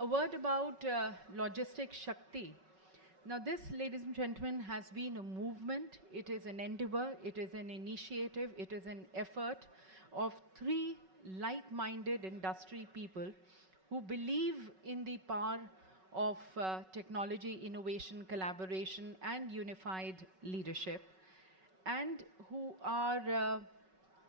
A word about logistics Shakti. Now this, ladies and gentlemen, has been a movement. It is an endeavor, it is an initiative, it is an effort of three like-minded industry people who believe in the power of technology, innovation, collaboration, and unified leadership, and who are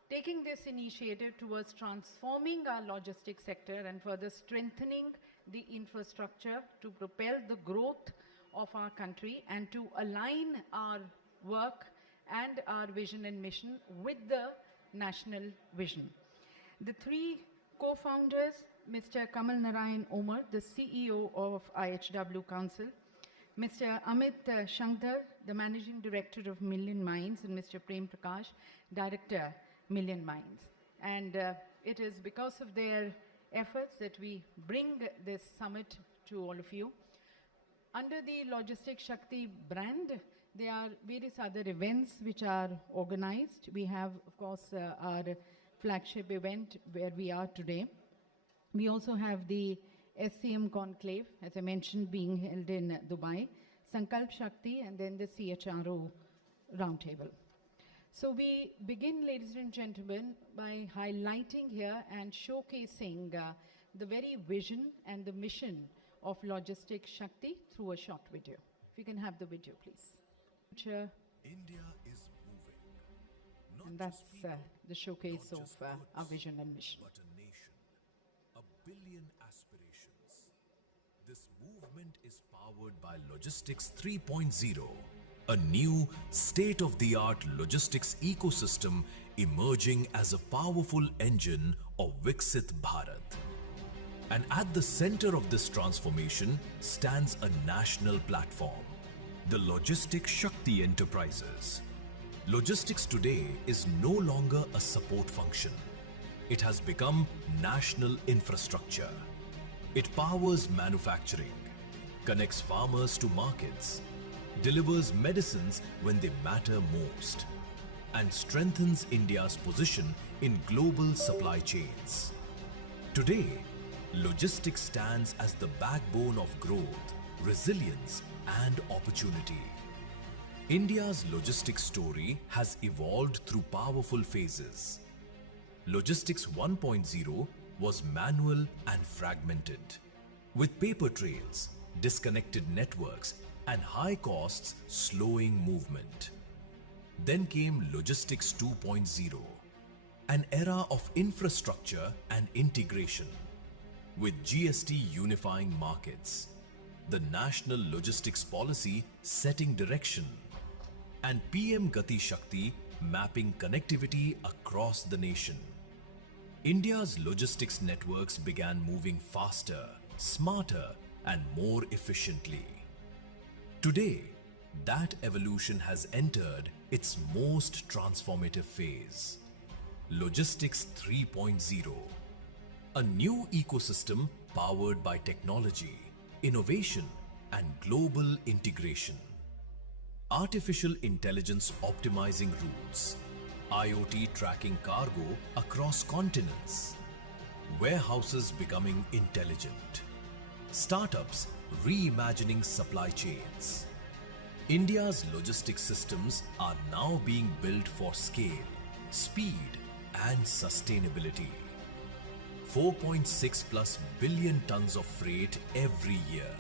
taking this initiative towards transforming our logistics sector and further strengthening the infrastructure to propel the growth of our country and to align our work and our vision and mission with the national vision. The three co-founders, Mr. Kamal Narayan Omar, the CEO of IHW Council, Mr. Amit Shankar, the Managing Director of Million Minds, and Mr. Prem Prakash, Director, Million Minds. And it is because of their efforts that we bring this summit to all of you. Under the Logistics Shakti brand, there are various other events which are organized. We have, of course, our flagship event where we are today. We also have the SCM Conclave, as I mentioned, being held in Dubai, Sankalp Shakti, and then the CHRO Roundtable. So we begin, ladies and gentlemen, by highlighting here and showcasing the very vision and the mission of Logistics Shakti through a short video. If you can have the video, please. India is moving. Not And that's just people, the showcase not of just our goods, vision and mission. but a nation, a billion aspirations. This movement is powered by Logistics 3.0, a new state-of-the-art logistics ecosystem emerging as a powerful engine of Viksit Bharat. And at the center of this transformation stands a national platform, the Logistics Shakti Enterprises. Logistics today is no longer a support function. It has become national infrastructure. It powers manufacturing, connects farmers to markets, delivers medicines when they matter most, and strengthens India's position in global supply chains. Today, logistics stands as the backbone of growth, resilience, and opportunity. India's logistics story has evolved through powerful phases. Logistics 1.0 was manual and fragmented, with paper trails, disconnected networks, and high costs slowing movement. Then came Logistics 2.0, an era of infrastructure and integration, with GST unifying markets, the National Logistics Policy setting direction, and PM Gati Shakti mapping connectivity across the nation. India's logistics networks began moving faster, smarter, and more efficiently. Today, that evolution has entered its most transformative phase. Logistics 3.0, a new ecosystem powered by technology, innovation, and global integration. Artificial intelligence optimizing routes, IoT tracking cargo across continents, warehouses becoming intelligent, startups reimagining supply chains. India's logistics systems are now being built for scale, speed, and sustainability. 4.6+ billion tons of freight every year.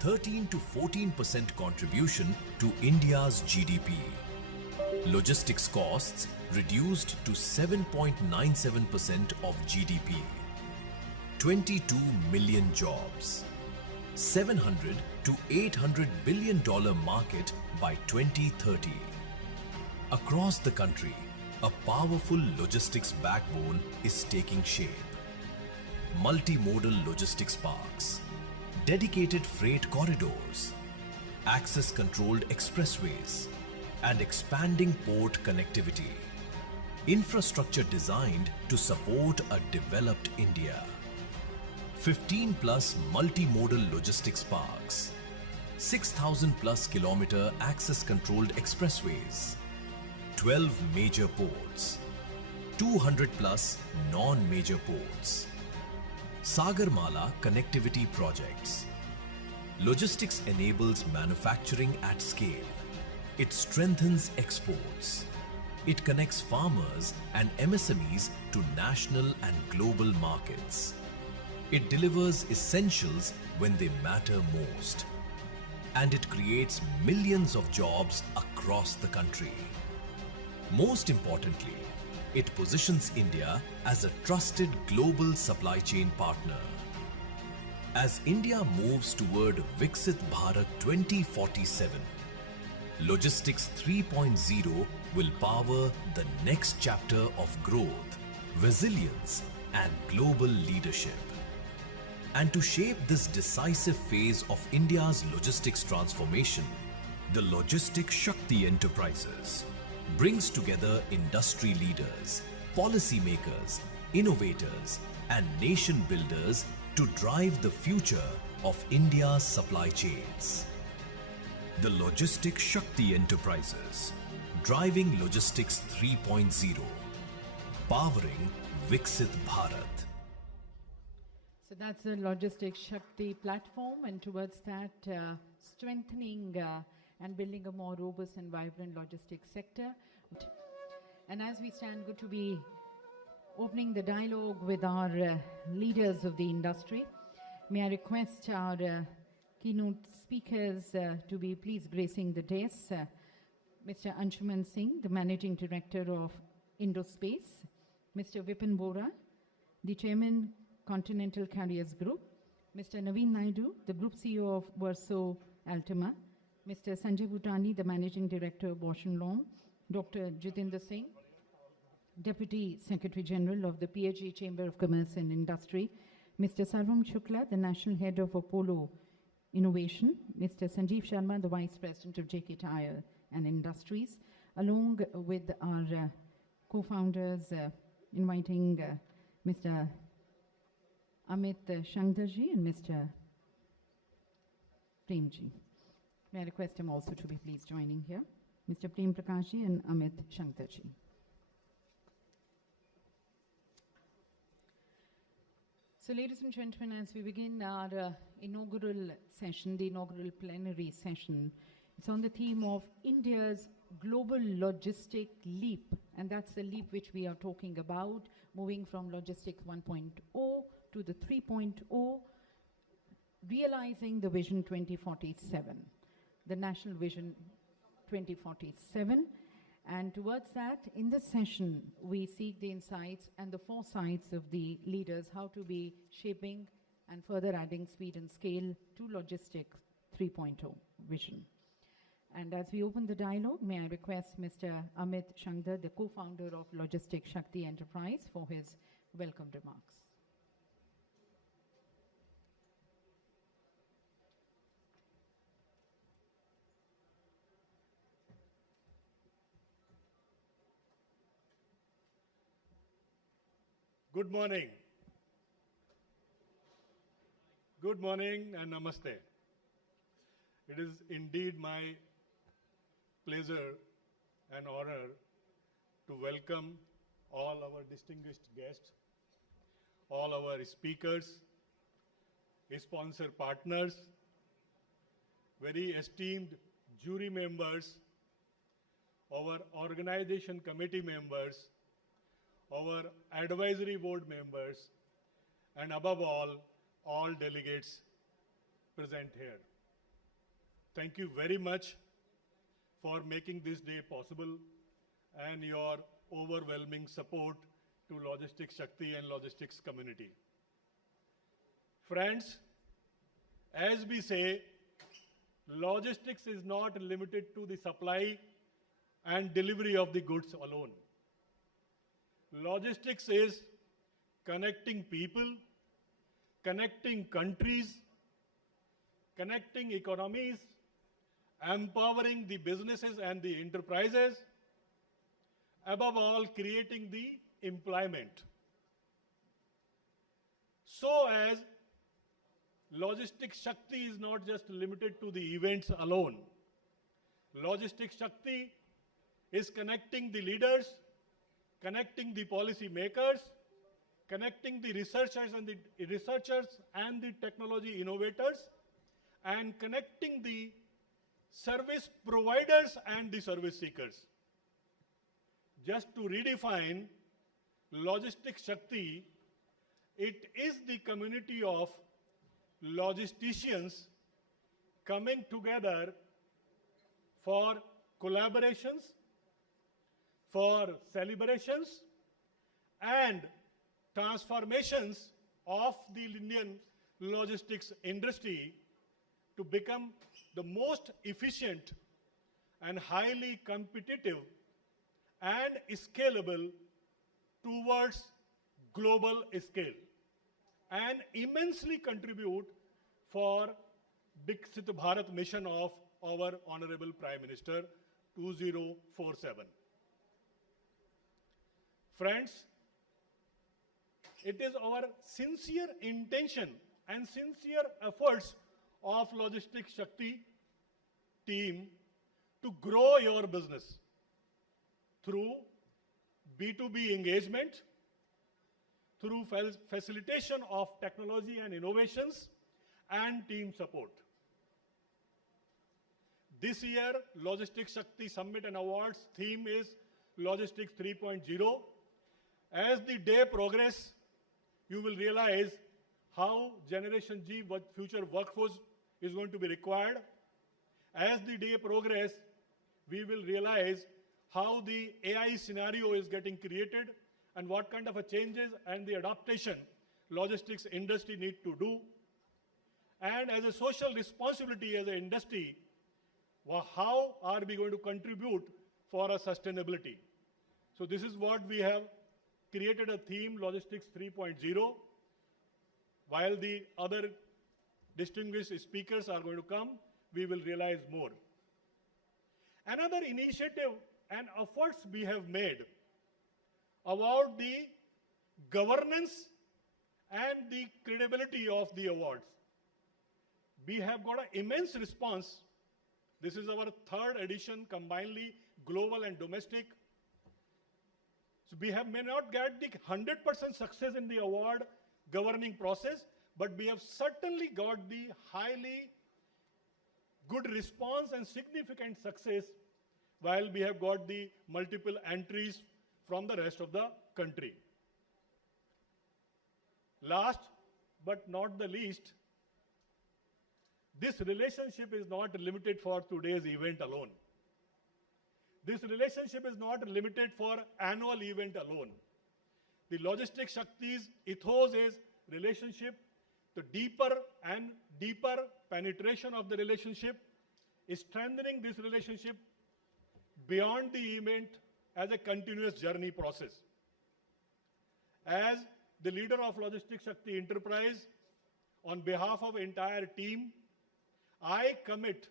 13 to 14% contribution to India's GDP. Logistics costs reduced to 7.97% of GDP. 22 million jobs. $700 to $800 billion market by 2030. Across the country, a powerful logistics backbone is taking shape. Multimodal logistics parks, dedicated freight corridors, access-controlled expressways, and expanding port connectivity. Infrastructure designed to support a developed India. 15+ multimodal logistics parks, 6,000+ kilometer access-controlled expressways, 12 major ports, 200+ non-major ports, Sagarmala connectivity projects. Logistics enables manufacturing at scale. It strengthens exports. It connects farmers and MSMEs to national and global markets. It delivers essentials when they matter most. And it creates millions of jobs across the country. Most importantly, it positions India as a trusted global supply chain partner. As India moves toward Viksit Bharat 2047, Logistics 3.0 will power the next chapter of growth, resilience, and global leadership. And to shape this decisive phase of India's logistics transformation, the Logistics Shakti Enterprises brings together industry leaders, policymakers, innovators, and nation builders to drive the future of India's supply chains. The Logistics Shakti Enterprises, driving Logistics 3.0, powering Viksit Bharat. So that's the Logistics Shakti platform, and towards that, strengthening and building a more robust and vibrant logistics sector. And as we stand, good to be opening the dialogue with our leaders of the industry. May I request our keynote speakers to be please gracing the dais. Mr. Anshuman Singh, the Managing Director of Indospace. Mr. Vipin Bora, the Chairman, Continental Carriers Group. Mr. Naveen Naidu, the Group CEO of Verso Altima. Mr. Sanjay Bhutani, the Managing Director of Bosch & Lomb. Dr. Jitendra Singh, Deputy Secretary General of the PHE Chamber of Commerce and Industry. Mr. Sarvam Shukla, the National Head of Apollo Innovation. Mr. Sanjeev Sharma, the Vice President of JK Tyre and Industries, along with our co-founders, inviting Mr. Amit Shankdarji and Mr. Premji. May I request him also to be please joining here. Mr. Prem Prakashji and Amit Shankdarji. So ladies and gentlemen, as we begin our inaugural session, the inaugural plenary session, it's on the theme of India's global logistic leap. And that's the leap which we are talking about, moving from logistics 1.0 to the 3.0, realizing the Vision 2047, the National Vision 2047. And towards that, in this session, we seek the insights and the foresights of the leaders, how to be shaping and further adding speed and scale to Logistics 3.0 vision. And as we open the dialogue, may I request Mr. Amit Shankdar, the co-founder of Logistics Shakti Enterprise, for his welcome remarks. Good morning. Good morning and namaste. It is indeed my pleasure and honor to welcome all our distinguished guests, all our speakers, sponsor partners, very esteemed jury members, our organization committee members, our advisory board members, and above all delegates present here. Thank you very much for making this day possible and your overwhelming support to Logistics Shakti and logistics community. Friends, as we say, logistics is not limited to the supply and delivery of the goods alone. Logistics is connecting people, connecting countries, connecting economies, empowering the businesses and the enterprises, above all, creating the employment. So as Logistics Shakti is not just limited to the events alone. Logistics Shakti is connecting the leaders, connecting the policy makers, connecting the researchers and the technology innovators, and connecting the service providers and the service seekers. Just to redefine Logistics Shakti, it is the community of logisticians coming together for collaborations, for celebrations, and transformations of the Indian logistics industry to become the most efficient and highly competitive and scalable towards global scale, and immensely contribute for Viksit Bharat mission of our Honorable Prime Minister 2047. Friends, it is our sincere intention and sincere efforts of Logistics Shakti team to grow your business through B2B engagement, through facilitation of technology and innovations, and team support. This year, Logistics Shakti Summit and Awards theme is Logistics 3.0. As the day progresses, you will realize how Generation G, future workforce, is going to be required. As the day progresses, we will realize how the AI scenario is getting created and what kind of a changes and the adaptation logistics industry need to do. And as a social responsibility as an industry, how are we going to contribute for our sustainability? So this is what we have created a theme, Logistics 3.0. While the other distinguished speakers are going to come, we will realize more. Another initiative and efforts we have made about the governance and the credibility of the awards. We have got an immense response. This is our third edition, combinedly global and domestic. So we may not get the 100% success in the award governing process, but we have certainly got the highly good response and significant success, while we have got the multiple entries from the rest of the country. Last but not the least, this relationship is not limited for today's event alone. This relationship is not limited for annual event alone. The Logistics Shakti's ethos is relationship, the deeper and deeper penetration of the relationship, is strengthening this relationship beyond the event as a continuous journey process. As the leader of Logistics Shakti Enterprise, on behalf of entire team, I commit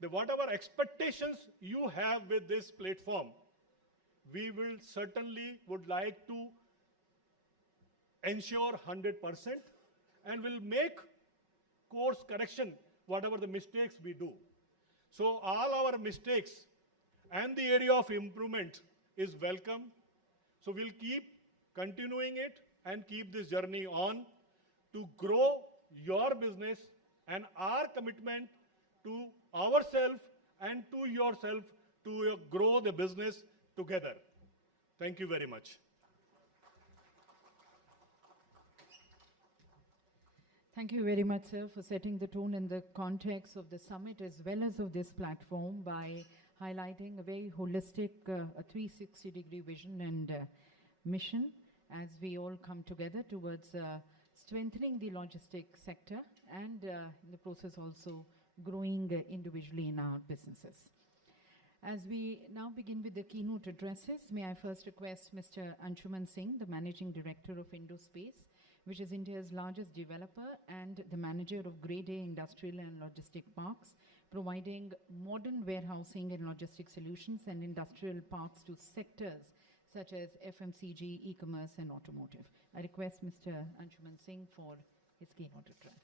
that whatever expectations you have with this platform, we will certainly would like to ensure 100% and will make course correction whatever the mistakes we do. So all our mistakes and the area of improvement is welcome. So we'll keep continuing it and keep this journey on to grow your business and our commitment to ourselves and to yourself to grow the business together. Thank you very much. Thank you very much, sir, for setting the tone in the context of the summit as well as of this platform by highlighting a very holistic, a 360-degree vision and mission as we all come together towards strengthening the logistics sector and in the process also growing individually in our businesses. As we now begin with the keynote addresses, may I first request Mr. Anshuman Singh, the Managing Director of Indospace, which is India's largest developer and the manager of Grade A industrial and logistic parks, providing modern warehousing and logistic solutions and industrial parks to sectors such as FMCG, e-commerce and automotive. I request Mr. Anshuman Singh for his keynote address.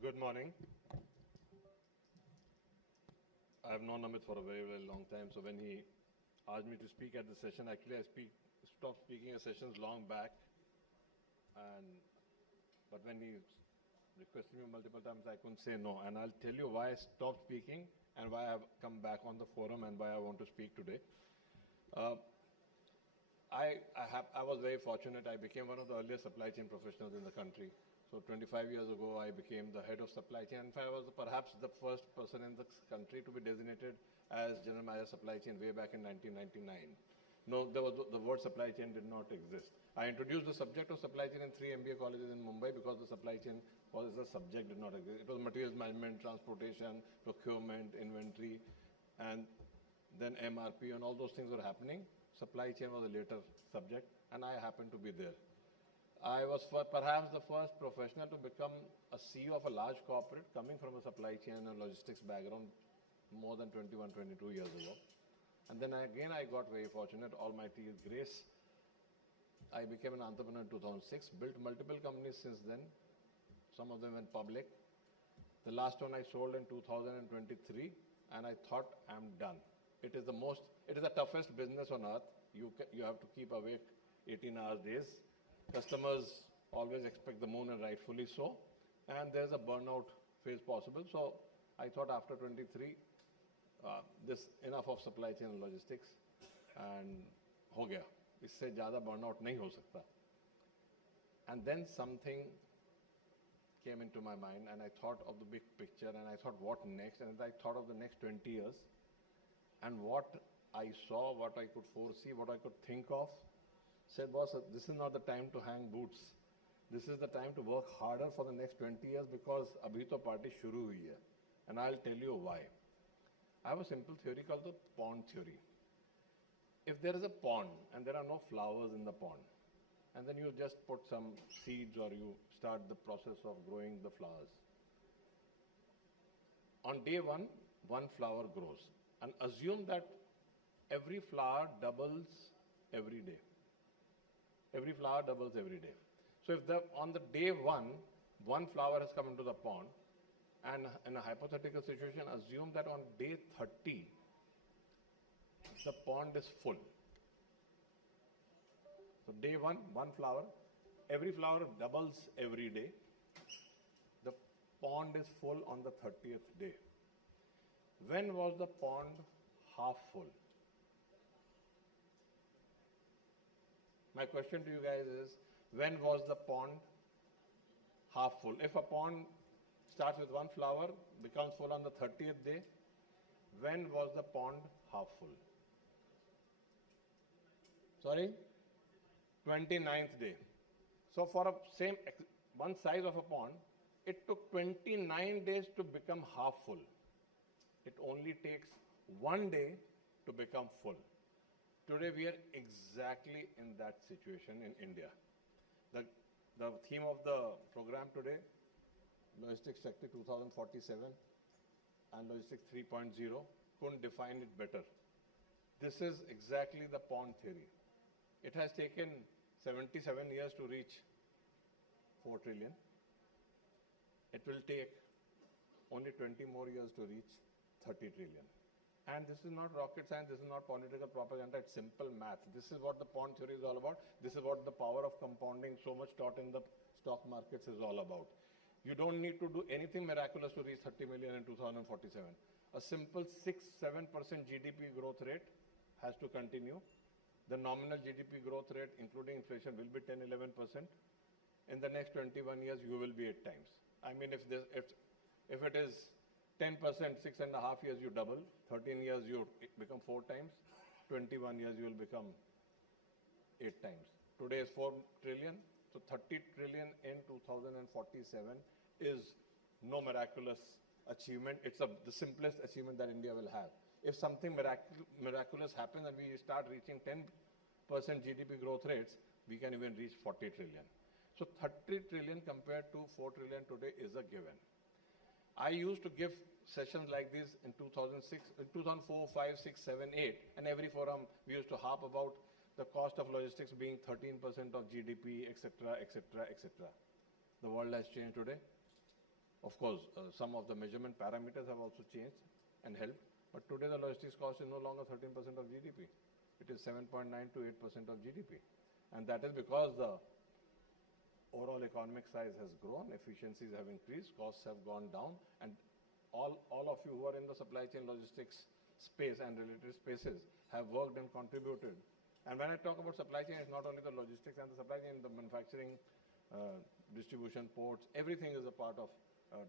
Good morning. I've known Amit for a very, very long time. So when he asked me to speak at the session, actually stopped speaking at sessions long back. But when he requested me multiple times, I couldn't say no. And I'll tell you why I stopped speaking and why I've come back on the forum and why I want to speak today. I was very fortunate. I became one of the earliest supply chain professionals in the country. So 25 years ago, I became the head of supply chain. In fact, I was perhaps the first person in the country to be designated as General Manager Supply Chain way back in 1999. No, the word supply chain did not exist. I introduced the subject of supply chain in 3 MBA colleges in Mumbai because the supply chain was the subject did not exist. It was materials management, transportation, procurement, inventory, and then MRP and all those things were happening. Supply chain was a later subject, and I happened to be there. I was perhaps the first professional to become a CEO of a large corporate coming from a supply chain and logistics background more than 21, 22 years ago. And then I got very fortunate, Almighty grace. I became an entrepreneur in 2006, built multiple companies since then. Some of them went public. The last one I sold in 2023, and I thought I'm done. It is the toughest business on earth. You have to keep awake 18-hour days. Customers always expect the moon, and rightfully so. And there's a burnout phase possible. So I thought after 23, this enough of supply chain and logistics, and ho gaya. Isse zyada burnout nahi ho sakta. And then something came into my mind, and I thought of the big picture, and I thought, what next? And I thought of the next 20 years, and what I saw, what I could foresee, what I could think of. Said, boss, this is not the time to hang boots. This is the time to work harder for the next 20 years because abhi to party shuru hui hai. And I'll tell you why. I have a simple theory called the pond theory. If there is a pond and there are no flowers in the pond, and then you just put some seeds or you start the process of growing the flowers. On day one flower grows. And assume that every flower doubles every day. Every flower doubles every day. So if on the day one flower has come into the pond, and in a hypothetical situation, assume that on day 30, the pond is full. So day one flower, every flower doubles every day. The pond is full on the 30th day. When was the pond half full? My question to you guys is, when was the pond half full? If a pond starts with one flower, becomes full on the 30th day, when was the pond half full? Sorry? 29th day. So for one size of a pond, it took 29 days to become half full. It only takes 1 day to become full. Today we are exactly in that situation in India. The theme of the program today, Logistics Shakti 2047 and Logistics 3.0, couldn't define it better. This is exactly the pond theory. It has taken 77 years to reach 4 trillion. It will take only 20 more years to reach 30 trillion. And this is not rocket science, this is not political propaganda, it's simple math. This is what the pond theory is all about. This is what the power of compounding, so much taught in the stock markets, is all about. You don't need to do anything miraculous to reach 30 million in 2047. A simple 6-7% GDP growth rate has to continue. The nominal GDP growth rate, including inflation, will be 10-11%. In the next 21 years, you will be 8 times. I mean, if it is 10%, 6.5 years, you double. 13 years, you become 4 times. 21 years, you will become 8 times. Today is 4 trillion. So 30 trillion in 2047 is no miraculous achievement. It's the simplest achievement that India will have. If something miraculous happens and we start reaching 10% GDP growth rates, we can even reach 40 trillion. So 30 trillion compared to 4 trillion today is a given. I used to give sessions like this in 2006, 2004, 5, 6, 7, 8, and every forum we used to harp about the cost of logistics being 13% of GDP, etc., etc., etc. The world has changed today. Of course, some of the measurement parameters have also changed and helped, But today the logistics cost is no longer 13% of GDP. It is 7.9 to 8% of GDP. And that is because the overall economic size has grown, efficiencies have increased, costs have gone down, and all of you who are in the supply chain logistics space and related spaces have worked and contributed. And when I talk about supply chain, it's not only the logistics and the supply chain, the manufacturing, distribution, ports, everything is a part of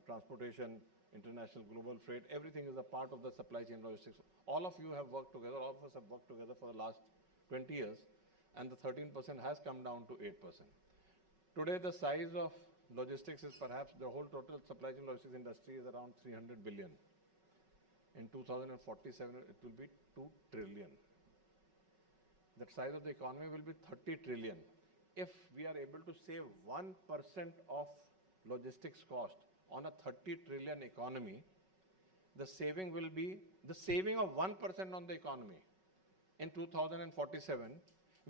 transportation, international global freight, everything is a part of the supply chain logistics. All of you have worked together, all of us have worked together for the last 20 years, and the 13% has come down to 8%. Today, the size of logistics is perhaps the whole total supply chain logistics industry is around 300 billion. In 2047, it will be 2 trillion. The size of the economy will be 30 trillion. If we are able to save 1% of logistics cost on a 30 trillion economy, the saving will be, the saving of 1% on the economy in 2047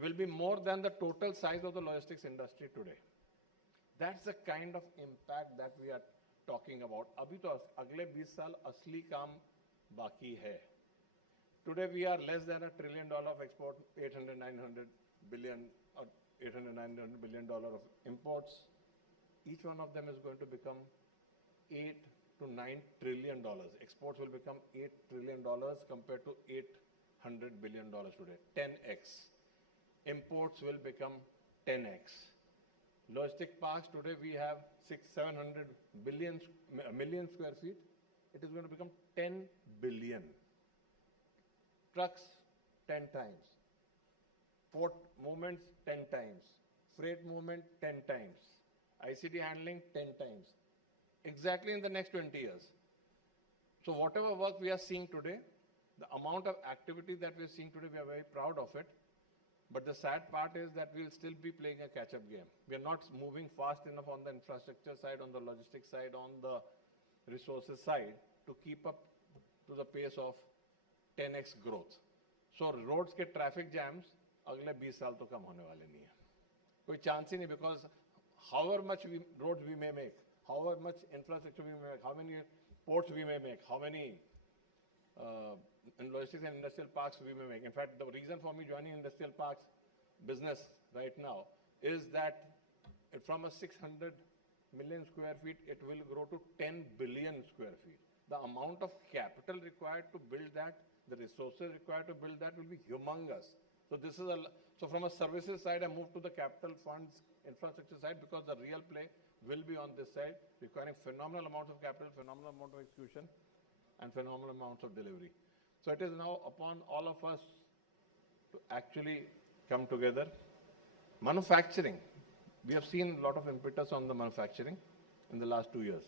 will be more than the total size of the logistics industry today. That's the kind of impact that we are talking about. Abhi to agle 20 saal asli kaam baki hai. Today we are less than $1 trillion of export, 800-900 billion or 800-900 billion dollar of imports. Each one of them is going to become $8 to $9 trillion. Exports will become $8 trillion compared to $800 billion today, 10x. Imports will become 10x. Logistic parks, today we have 600-700 million square feet. It is going to become 10 billion. Trucks, 10 times. Port movements, 10 times. Freight movement, 10 times. ICT handling, 10 times. Exactly in the next 20 years. So whatever work we are seeing today, the amount of activity that we are seeing today, we are very proud of it. But the sad part is that we'll still be playing a catch-up game. We are not moving fast enough on the infrastructure side, on the logistics side, on the resources side to keep up to the pace of 10x growth. So roads के traffic jams अगले 20 साल तो कम होने वाले नहीं है. कोई chance ही नहीं, because however much roads we may make, however much infrastructure we may make, how many ports we may make, how many in logistics and industrial parks we may make. In fact, the reason for me joining industrial parks business right now is that from a 600 million square feet, it will grow to 10 billion square feet. The amount of capital required to build that, the resources required to build that will be humongous. So this is so from a services side, I moved to the capital funds infrastructure side because the real play will be on this side, requiring phenomenal amounts of capital, phenomenal amount of execution, and phenomenal amounts of delivery. So it is now upon all of us to actually come together. Manufacturing. We have seen a lot of impetus on the manufacturing in the last 2 years.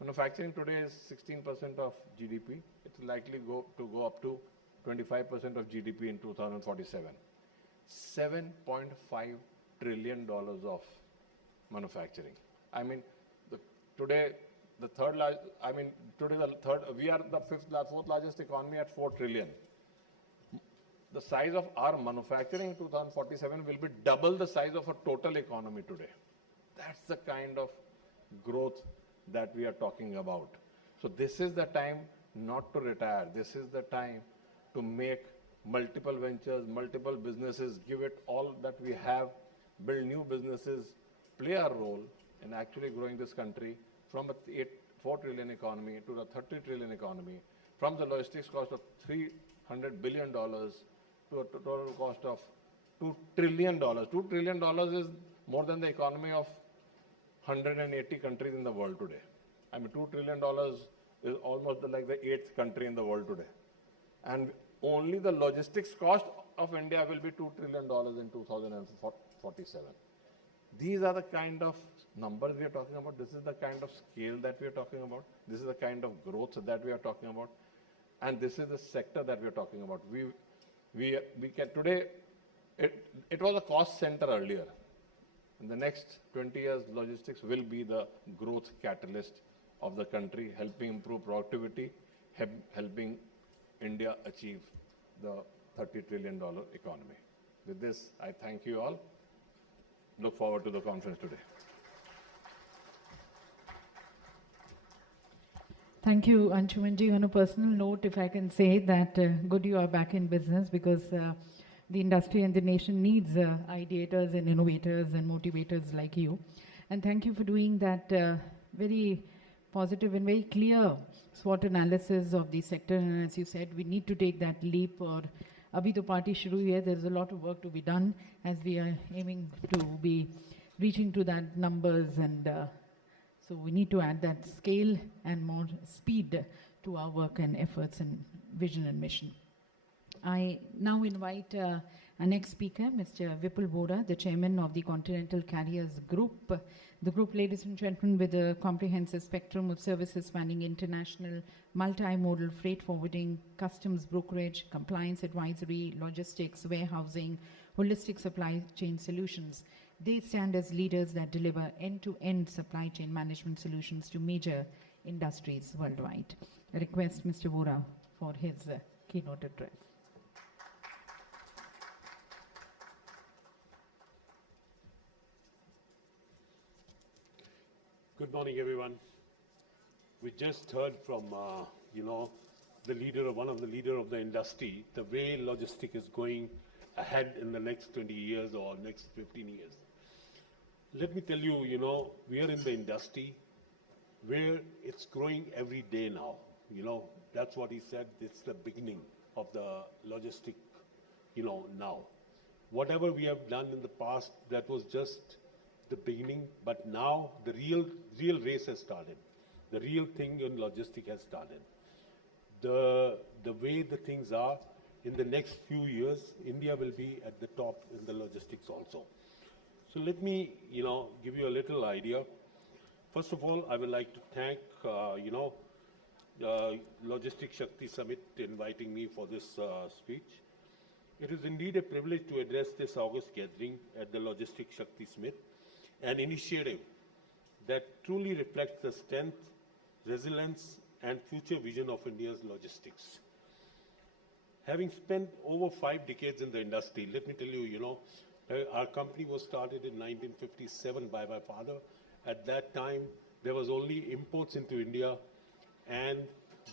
Manufacturing today is 16% of GDP. It's likely to go up to 25% of GDP in 2047. $7.5 trillion of manufacturing. I mean, today we are the fourth largest economy at 4 trillion. The size of our manufacturing in 2047 will be double the size of a total economy today. That's the kind of growth that we are talking about. So this is the time not to retire. This is the time to make multiple ventures, multiple businesses, give it all that we have, build new businesses, play a role in actually growing this country from a 4 trillion economy to the 30 trillion economy, from the logistics cost of $300 billion to a total cost of $2 trillion. $2 trillion is more than the economy of 180 countries in the world today. I mean, $2 trillion is almost like the 8th country in the world today. And only the logistics cost of India will be $2 trillion in 2047. These are the kind of numbers we are talking about. This is the kind of scale that we are talking about. This is the kind of growth that we are talking about. And this is the sector that we are talking about. We can today, it was a cost center earlier. In the next 20 years, logistics will be the growth catalyst of the country, helping improve productivity, helping India achieve the $30 trillion economy. With this, I thank you all. Look forward to the conference today. Thank you, Anshumanji. On a personal note, if I can say that good you are back in business, because the industry and the nation needs ideators and innovators and motivators like you. And thank you for doing that very positive and very clear SWOT analysis of the sector. And as you said, we need to take that leap. Or abhi to party shuru hai, there's a lot of work to be done as we are aiming to be reaching to that numbers, and so we need to add that scale and more speed to our work and efforts and vision and mission. I now invite our next speaker, Mr. Vipul Bora, the chairman of the Continental Carriers Group. The group, ladies and gentlemen, with a comprehensive spectrum of services spanning international, multimodal freight forwarding, customs brokerage, compliance advisory, logistics, warehousing, holistic supply chain solutions. They stand as leaders that deliver end-to-end supply chain management solutions to major industries worldwide. I request Mr. Bora for his keynote address. Good morning, everyone. We just heard from, the leader of one of the leader of the industry, the way logistics is going ahead in the next 20 years or next 15 years. Let me tell you, we are in the industry where it's growing every day now. That's what he said. It's the beginning of the logistic, now. Whatever we have done in the past, that was just the beginning, but now the real race has started. The real thing in logistics has started. The way the things are, in the next few years, India will be at the top in the logistics also. So let me, give you a little idea. First of all, I would like to thank, Logistics Shakti Summit inviting me for this speech. It is indeed a privilege to address this August gathering at the Logistics Shakti Summit, an initiative that truly reflects the strength, resilience, and future vision of India's logistics. Having spent over 5 decades in the industry, let me tell you, our company was started in 1957 by my father. At that time, there was only imports into India, and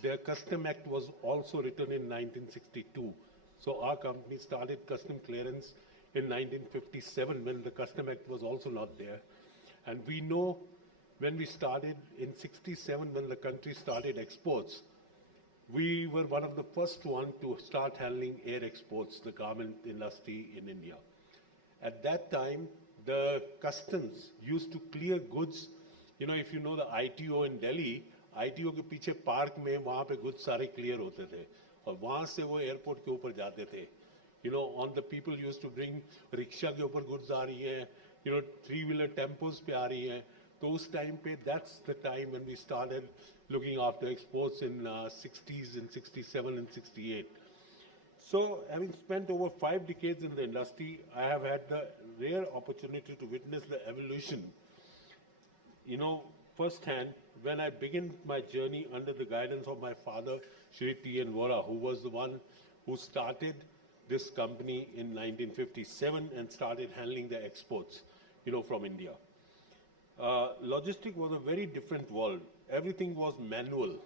the Custom Act was also written in 1962. So our company started custom clearance in 1957 when the Custom Act was also not there. And we know when we started in 67, when the country started exports, we were one of the first one to start handling air exports, the garment industry in India. At that time, the customs used to clear goods. If you know the ITO in Delhi, ITO के पीछे park में वहाँ पे goods सारे clear होते थे और वहाँ से वो airport के ऊपर जाते थे. On the people used to bring rickshaw के ऊपर goods आ रही हैं, 3-wheeler tempos पे आ रही हैं. तो उस time पे, that's the time when we started looking after exports in 60s, in 67 and 68. So, having spent over 5 decades in the industry, I have had the rare opportunity to witness the evolution, firsthand, when I began my journey under the guidance of my father, Shri T.N. Vora, who was the one who started this company in 1957 and started handling the exports, from India. Logistics was a very different world. Everything was manual.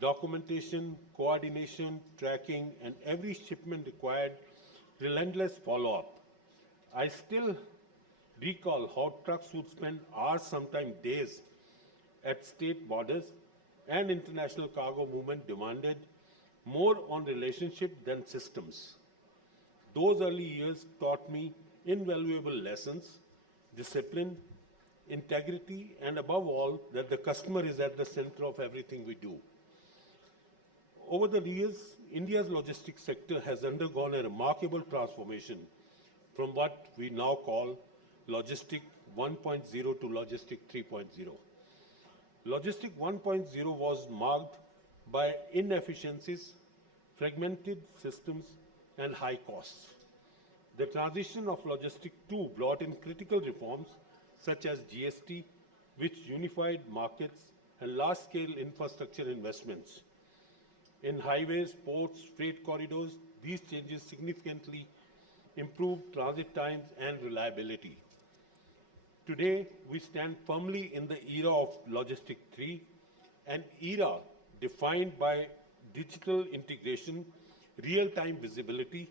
Documentation, coordination, tracking, and every shipment required relentless follow-up. I still recall how trucks would spend hours, sometimes days, at state borders, and international cargo movement demanded more on relationship than systems. Those early years taught me invaluable lessons, discipline, integrity, and above all, that the customer is at the center of everything we do. Over the years, India's logistics sector has undergone a remarkable transformation from what we now call Logistic 1.0 to Logistic 3.0. Logistic 1.0 was marked by inefficiencies, fragmented systems, and high costs. The transition of Logistic 2 brought in critical reforms such as GST, which unified markets and large-scale infrastructure investments. In highways, ports, freight corridors, these changes significantly improved transit times and reliability. Today, we stand firmly in the era of Logistic 3, an era defined by digital integration, real-time visibility,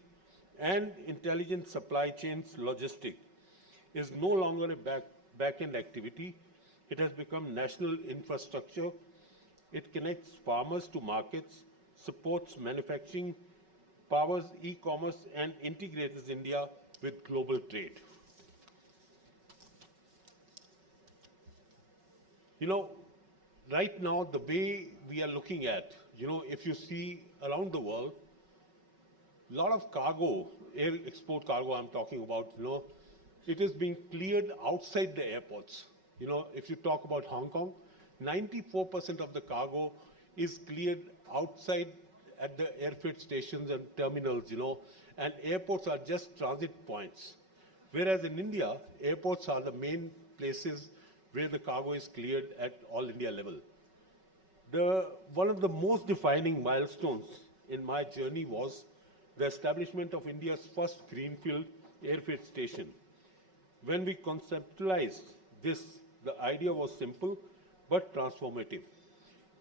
and intelligent supply chains logistics is no longer a back-end activity. It has become national infrastructure. It connects farmers to markets, supports manufacturing, powers e-commerce, and integrates India with global trade. You know, right now, the way we are looking at, if you see around the world, a lot of cargo, air export cargo I'm talking about, it is being cleared outside the airports. If you talk about Hong Kong, 94% of the cargo is cleared outside at the airfield stations and terminals, and airports are just transit points. Whereas in India, airports are the main places where the cargo is cleared at all India level. One of the most defining milestones in my journey was the establishment of India's first greenfield airfield station. When we conceptualized this, the idea was simple but transformative: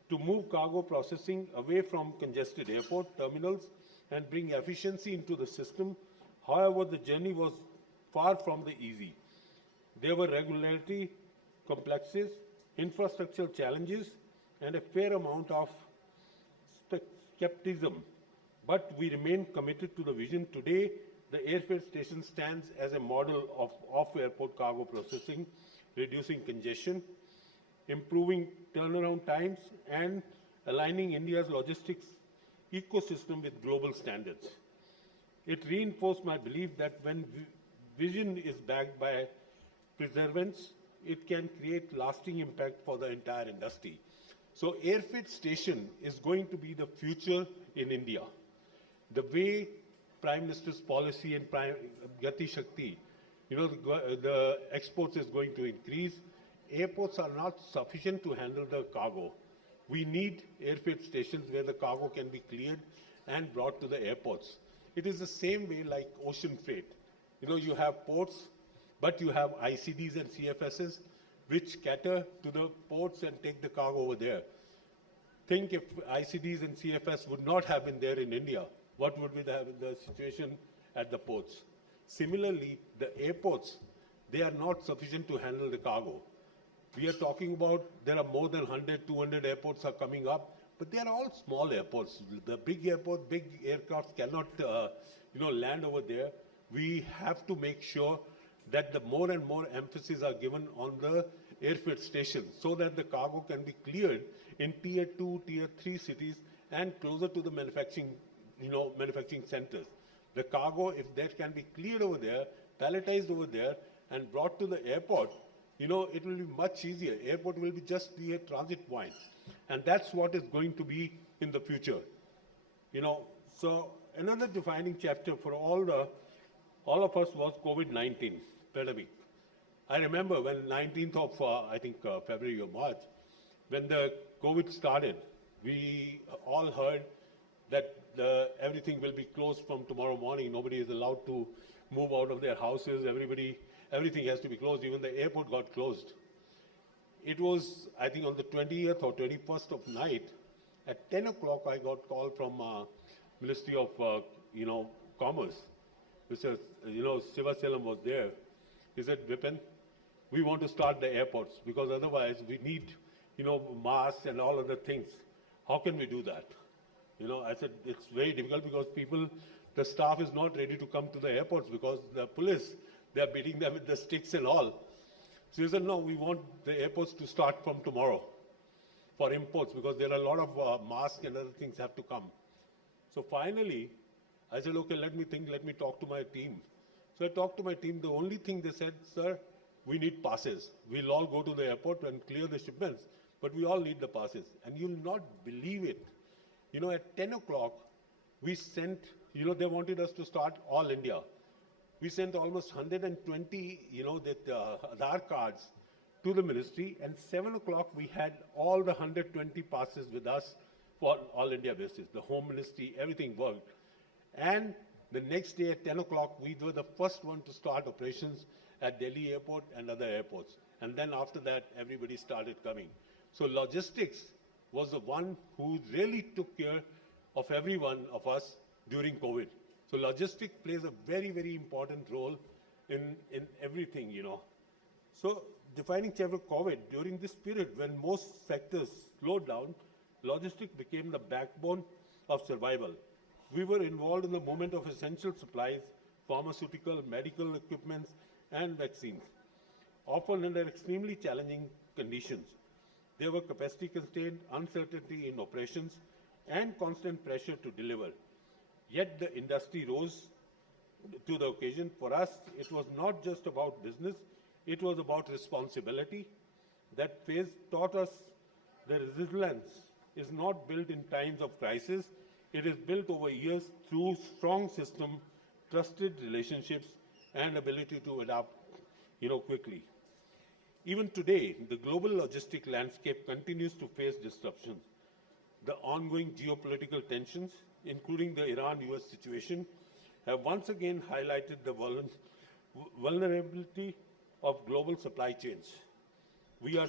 to move cargo processing away from congested airport terminals and bring efficiency into the system. However, the journey was far from the easy. There were regulatory complexities, infrastructural challenges, and a fair amount of skepticism. But we remain committed to the vision. Today, the airfield station stands as a model of off-airport cargo processing, reducing congestion, improving turnaround times, and aligning India's logistics ecosystem with global standards. It reinforced my belief that when vision is backed by perseverance, it can create lasting impact for the entire industry. So airfield station is going to be the future in India. The way Prime Minister's policy and Gati Shakti, the exports is going to increase. Airports are not sufficient to handle the cargo. We need airfield stations where the cargo can be cleared and brought to the airports. It is the same way like ocean freight. You have ports, but you have ICDs and CFSs which cater to the ports and take the cargo over there. Think if ICDs and CFS would not have been there in India, what would be the situation at the ports? Similarly, the airports, they are not sufficient to handle the cargo. We are talking about there are more than 100, 200 airports are coming up, but they are all small airports. The big airport, big aircraft cannot, land over there. We have to make sure that the more and more emphasis are given on the airfield stations so that the cargo can be cleared in tier 2, tier 3 cities and closer to the manufacturing centers. The cargo, if that can be cleared over there, palletized over there and brought to the airport, it will be much easier. Airport will just be a transit point. And that's what is going to be in the future. So another defining chapter for all of us was COVID-19 pandemic. I remember when 19th of, February or March, when the COVID started, we all heard that everything will be closed from tomorrow morning. Nobody is allowed to move out of their houses. Everything has to be closed. Even the airport got closed. It was, I think, on the 20th or 21st of night, at 10 o'clock, I got call from Ministry of, Commerce, which says, Sivaselam was there. He said, Vipin, we want to start the airports because otherwise we need, masks and all other things. How can we do that? I said, it's very difficult because the staff is not ready to come to the airports because the police, they are beating them with the sticks and all. So he said, no, we want the airports to start from tomorrow for imports because there are a lot of masks and other things have to come. So finally, I said, okay, let me talk to my team. So I talked to my team. The only thing they said, sir, we need passes. We'll all go to the airport and clear the shipments, but we all need the passes. And you'll not believe it. At 10 o'clock, we sent, they wanted us to start all India. We sent almost 120, Aadhaar cards to the ministry, and 7 o'clock we had all the 120 passes with us for all India basis. The Home Ministry, everything worked. And the next day at 10 o'clock, we were the first one to start operations at Delhi airport and other airports. And then after that, everybody started coming. So logistics was the one who really took care of every one of us during COVID. So logistics plays a very, very important role in everything, you know. So defining chapter COVID, during this period when most sectors slowed down, logistics became the backbone of survival. We were involved in the movement of essential supplies, pharmaceutical, medical equipments, and vaccines, often under extremely challenging conditions. There were capacity constraint, uncertainty in operations, and constant pressure to deliver. Yet the industry rose to the occasion. For us, it was not just about business, it was about responsibility. That phase taught us the resilience is not built in times of crisis, it is built over years through strong system, trusted relationships, and ability to adapt, quickly. Even today, the global logistic landscape continues to face disruptions. The ongoing geopolitical tensions, including the Iran-US situation, have once again highlighted the vulnerability of global supply chains. We are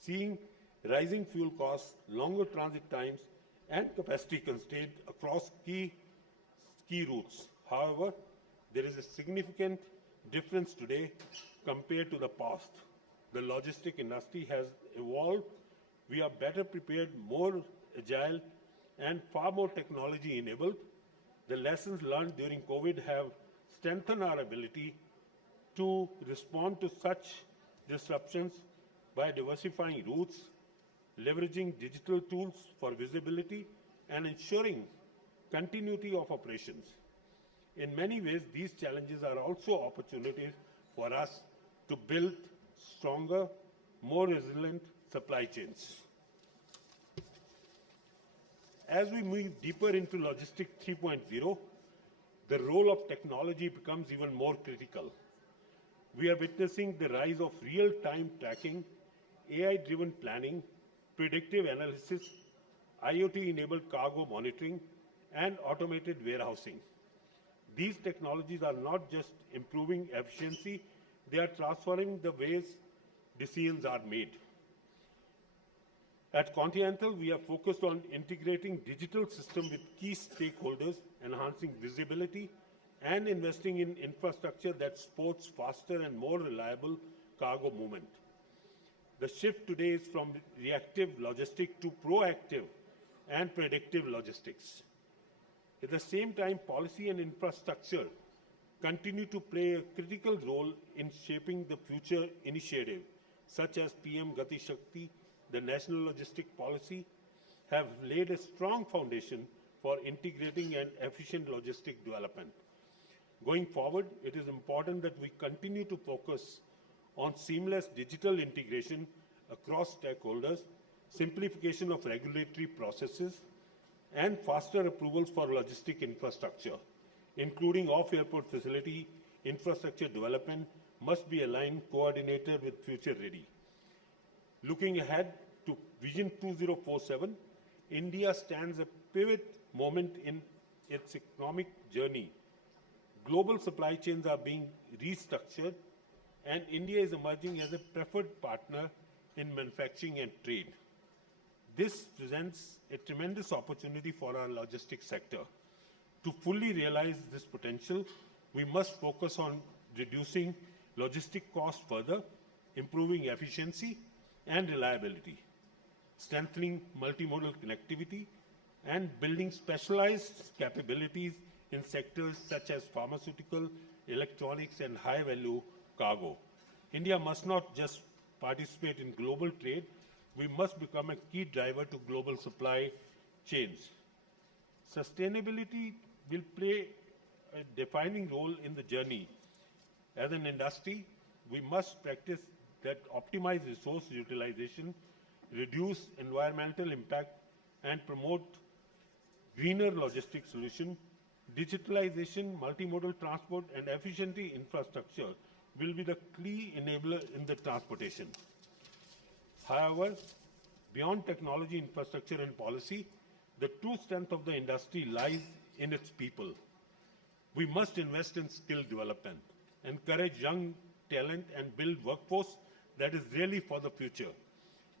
seeing rising fuel costs, longer transit times, and capacity constraints across key routes. However, there is a significant difference today compared to the past. The logistic industry has evolved. We are better prepared, more agile, and far more technology-enabled. The lessons learned during COVID have strengthened our ability to respond to such disruptions by diversifying routes, leveraging digital tools for visibility, and ensuring continuity of operations. In many ways, these challenges are also opportunities for us to build stronger, more resilient supply chains. As we move deeper into Logistics 3.0, the role of technology becomes even more critical. We are witnessing the rise of real-time tracking, AI-driven planning, predictive analysis, IoT-enabled cargo monitoring, and automated warehousing. These technologies are not just improving efficiency, they are transforming the ways decisions are made. At Continental, we are focused on integrating digital systems with key stakeholders, enhancing visibility, and investing in infrastructure that supports faster and more reliable cargo movement. The shift today is from reactive logistics to proactive and predictive logistics. At the same time, policy and infrastructure continue to play a critical role in shaping the future initiatives, such as PM Gati Shakti, the National Logistic Policy, have laid a strong foundation for integrating and efficient logistic development. Going forward, it is important that we continue to focus on seamless digital integration across stakeholders, simplification of regulatory processes, and faster approvals for logistic infrastructure, including off-airport facility infrastructure development, must be aligned, coordinated with future ready. Looking ahead to Vision 2047, India stands a pivot moment in its economic journey. Global supply chains are being restructured, and India is emerging as a preferred partner in manufacturing and trade. This presents a tremendous opportunity for our logistics sector. To fully realize this potential, we must focus on reducing logistic costs further, improving efficiency and reliability, strengthening multimodal connectivity, and building specialized capabilities in sectors such as pharmaceutical, electronics, and high-value cargo. India must not just participate in global trade, we must become a key driver to global supply chains. Sustainability will play a defining role in the journey. As an industry, we must practice that optimize resource utilization, reduce environmental impact, and promote greener logistics solutions. Digitalization, multimodal transport, and efficiency infrastructure will be the key enabler in the transportation. However, beyond technology, infrastructure, and policy, the true strength of the industry lies in its people. We must invest in skill development, encourage young talent, and build workforce that is really for the future.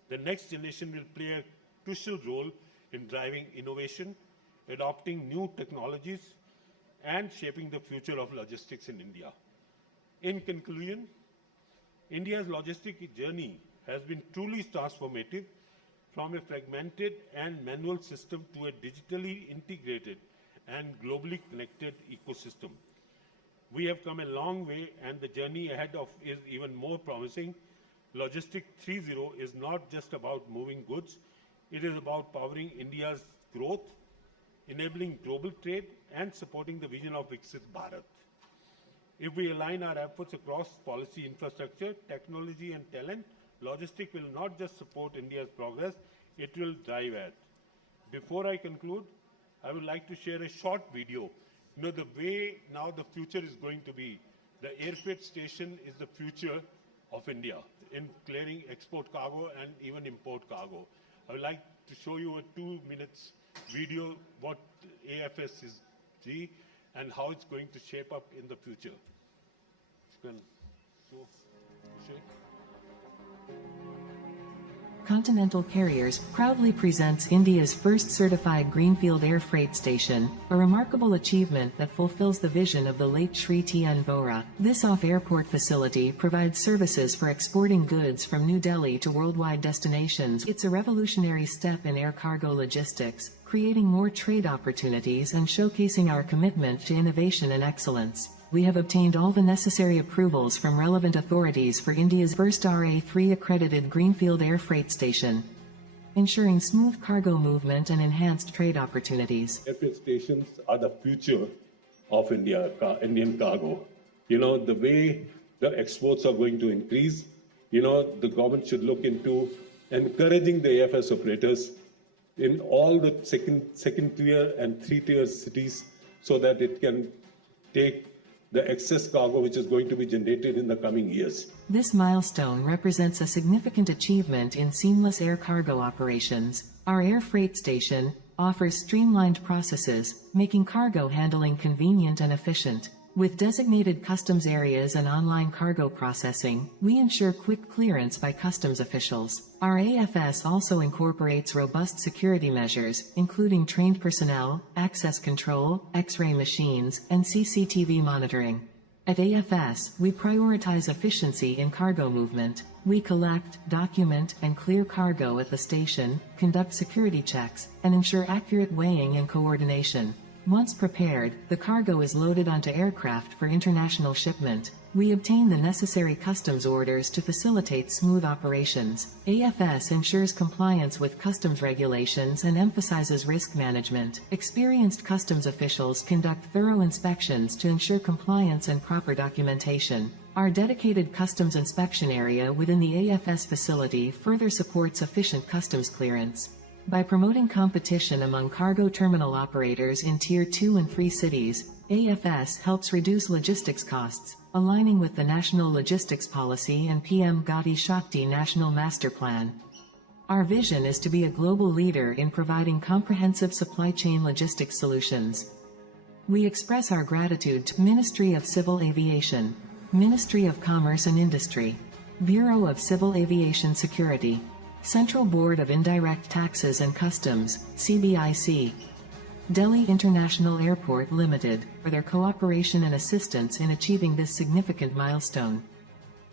The next generation will play a crucial role in driving innovation, adopting new technologies, and shaping the future of logistics in India. In conclusion, India's logistic journey has been truly transformative, from a fragmented and manual system to a digitally integrated and globally connected ecosystem. We have come a long way, and the journey ahead of is even more promising. Logistics 3.0 is not just about moving goods, it is about powering India's growth, enabling global trade, and supporting the vision of Viksit Bharat. If we align our efforts across policy, infrastructure, technology, and talent, logistics will not just support India's progress, it will drive it. Before I conclude, I would like to share a short video. You know, the way now the future is going to be, the air freight station is the future of India in clearing export cargo and even import cargo. I would like to show you a 2 minutes video what AFS is and how it's going to shape up in the future. You can show it. Continental Carriers proudly presents India's first certified greenfield air freight station, a remarkable achievement that fulfills the vision of the late Shri T.N. Vora. This off-airport facility provides services for exporting goods from New Delhi to worldwide destinations. It's a revolutionary step in air cargo logistics, creating more trade opportunities and showcasing our commitment to innovation and excellence. We have obtained all the necessary approvals from relevant authorities for India's first RA3 accredited greenfield air freight station, ensuring smooth cargo movement and enhanced trade opportunities. Air freight stations are the future of Indian cargo. You know, the way the exports are going to increase, you know, the government should look into encouraging the AFS operators in all the second tier and 3-tier cities so that it can take the excess cargo which is going to be generated in the coming years. This milestone represents a significant achievement in seamless air cargo operations. Our air freight station offers streamlined processes, making cargo handling convenient and efficient. With designated customs areas and online cargo processing, we ensure quick clearance by customs officials. Our AFS also incorporates robust security measures, including trained personnel, access control, X-ray machines, and CCTV monitoring. At AFS, we prioritize efficiency in cargo movement. We collect, document, and clear cargo at the station, conduct security checks, and ensure accurate weighing and coordination. Once prepared, the cargo is loaded onto aircraft for international shipment. We obtain the necessary customs orders to facilitate smooth operations. AFS ensures compliance with customs regulations and emphasizes risk management. Experienced customs officials conduct thorough inspections to ensure compliance and proper documentation. Our dedicated customs inspection area within the AFS facility further supports efficient customs clearance. By promoting competition among cargo terminal operators in Tier 2 and 3 cities, AFS helps reduce logistics costs, aligning with the National Logistics Policy and PM Gati Shakti National Master Plan. Our vision is to be a global leader in providing comprehensive supply chain logistics solutions. We express our gratitude to Ministry of Civil Aviation, Ministry of Commerce and Industry, Bureau of Civil Aviation Security, Central Board of Indirect Taxes and Customs, CBIC, Delhi International Airport Limited, for their cooperation and assistance in achieving this significant milestone.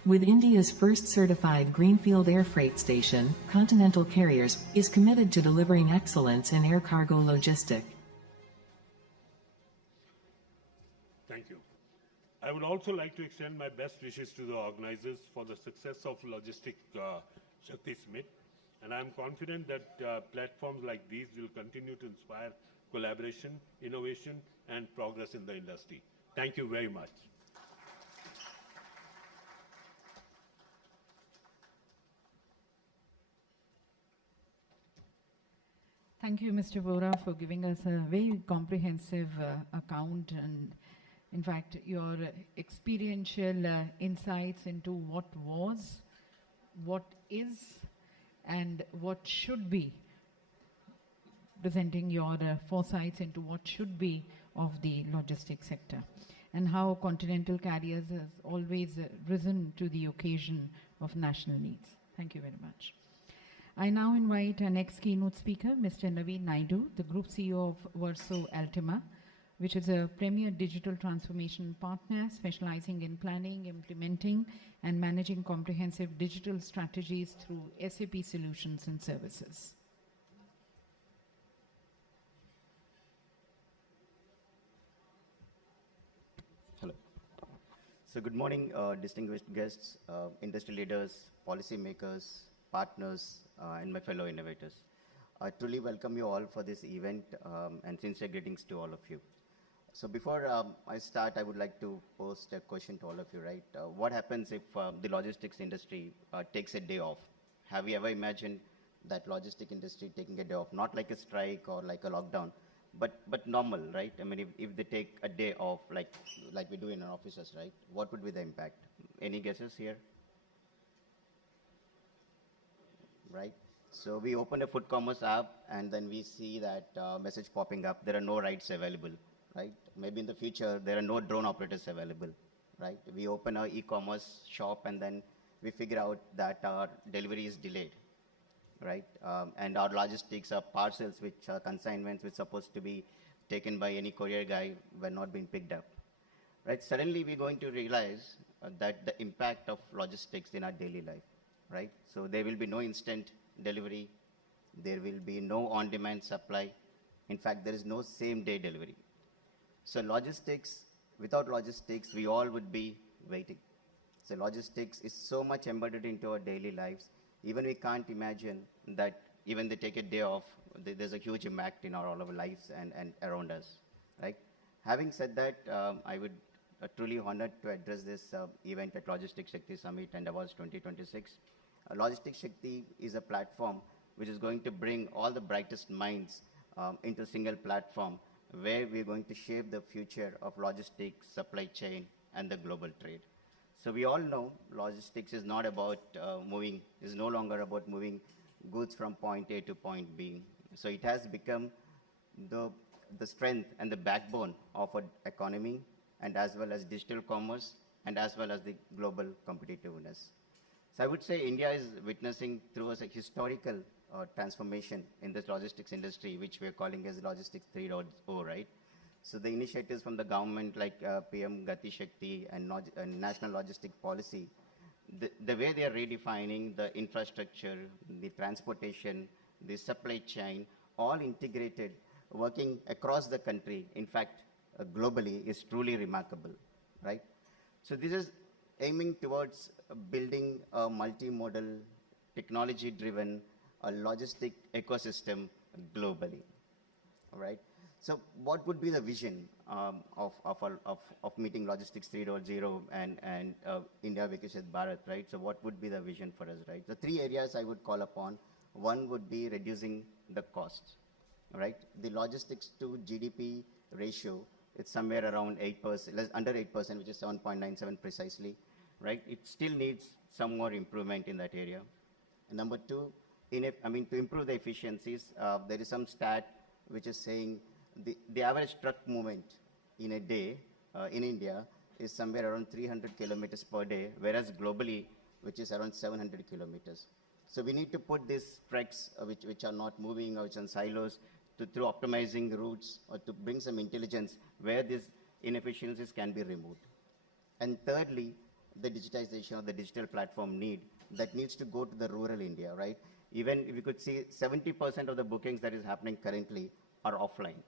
With India's first certified greenfield air freight station, Continental Carriers is committed to delivering excellence in air cargo logistics. Thank you. I would also like to extend my best wishes to the organizers for the success of Logistic Shakti Summit, and I am confident that platforms like these will continue to inspire collaboration, innovation, and progress in the industry. Thank you very much. Thank you, Mr. Vora, for giving us a very comprehensive account and, in fact, your experiential insights into what was, what is, and what should be, presenting your foresights into what should be of the logistics sector, and how Continental Carriers has always risen to the occasion of national needs. Thank you very much. I now invite our next keynote speaker, Mr. Naveen Naidu, the Group CEO of Verso Altima, which is a premier digital transformation partner specializing in planning, implementing, and managing comprehensive digital strategies through SAP solutions and services. Hello. So good morning, distinguished guests, industry leaders, policymakers, partners, and my fellow innovators. I truly welcome you all for this event and sincere greetings to all of you. So before I start, I would like to pose a question to all of you, right? What happens if the logistics industry takes a day off? Have you ever imagined that logistic industry taking a day off? Not like a strike or like a lockdown, but normal, right? I mean, if they take a day off, like we do in our offices, right? What would be the impact? Any guesses here? Right? So we open a food commerce app and then we see that message popping up, there are no rides available, right? Maybe in the future, there are no drone operators available, right? We open our e-commerce shop and then we figure out that our delivery is delayed, right? And our logistics are parcels, which are consignments, which are supposed to be taken by any courier guy were not being picked up, right? Suddenly we're going to realize that the impact of logistics in our daily life, right? So there will be no instant delivery. There will be no on-demand supply. In fact, there is no same-day delivery. So logistics, without logistics, we all would be waiting. So logistics is so much embedded into our daily lives. Even we can't imagine that even they take a day off, there's a huge impact in all of our lives and around us, right? Having said that, I would truly honored to address this event at Logistics Shakti Summit and Awards 2026. Logistics Shakti is a platform which is going to bring all the brightest minds into a single platform where we're going to shape the future of logistics, supply chain, and the global trade. So we all know logistics is not about is no longer about moving goods from point A to point B. So it has become the strength and the backbone of an economy, and as well as digital commerce, and as well as the global competitiveness. So I would say India is witnessing through a historical transformation in this logistics industry, which we're calling as Logistics 3.0, right? So the initiatives from the government like PM Gati Shakti and National Logistic Policy, the way they are redefining the infrastructure, the transportation, the supply chain, all integrated, working across the country, in fact, globally, is truly remarkable, right? So this is aiming towards building a multimodal, technology-driven logistic ecosystem globally, all right? So what would be the vision of meeting Logistics 3.0 and India Viksit Bharat, right? So what would be the vision for us, right? The three areas I would call upon. One would be reducing the costs, right? The logistics to GDP ratio, it's somewhere around 8%, under 8%, which is 7.97 precisely, right? It still needs some more improvement in that area. And number two, to improve the efficiencies, there is some stat which is saying the average truck movement in a day in India is somewhere around 300 kilometers per day, whereas globally, which is around 700 kilometers. So we need to put these trucks which are not moving or which are in silos through optimizing routes or to bring some intelligence where these inefficiencies can be removed. And thirdly, the digitization of the digital platform that needs to go to the rural India, right? Even if you could see 70% of the bookings that is happening currently are offline.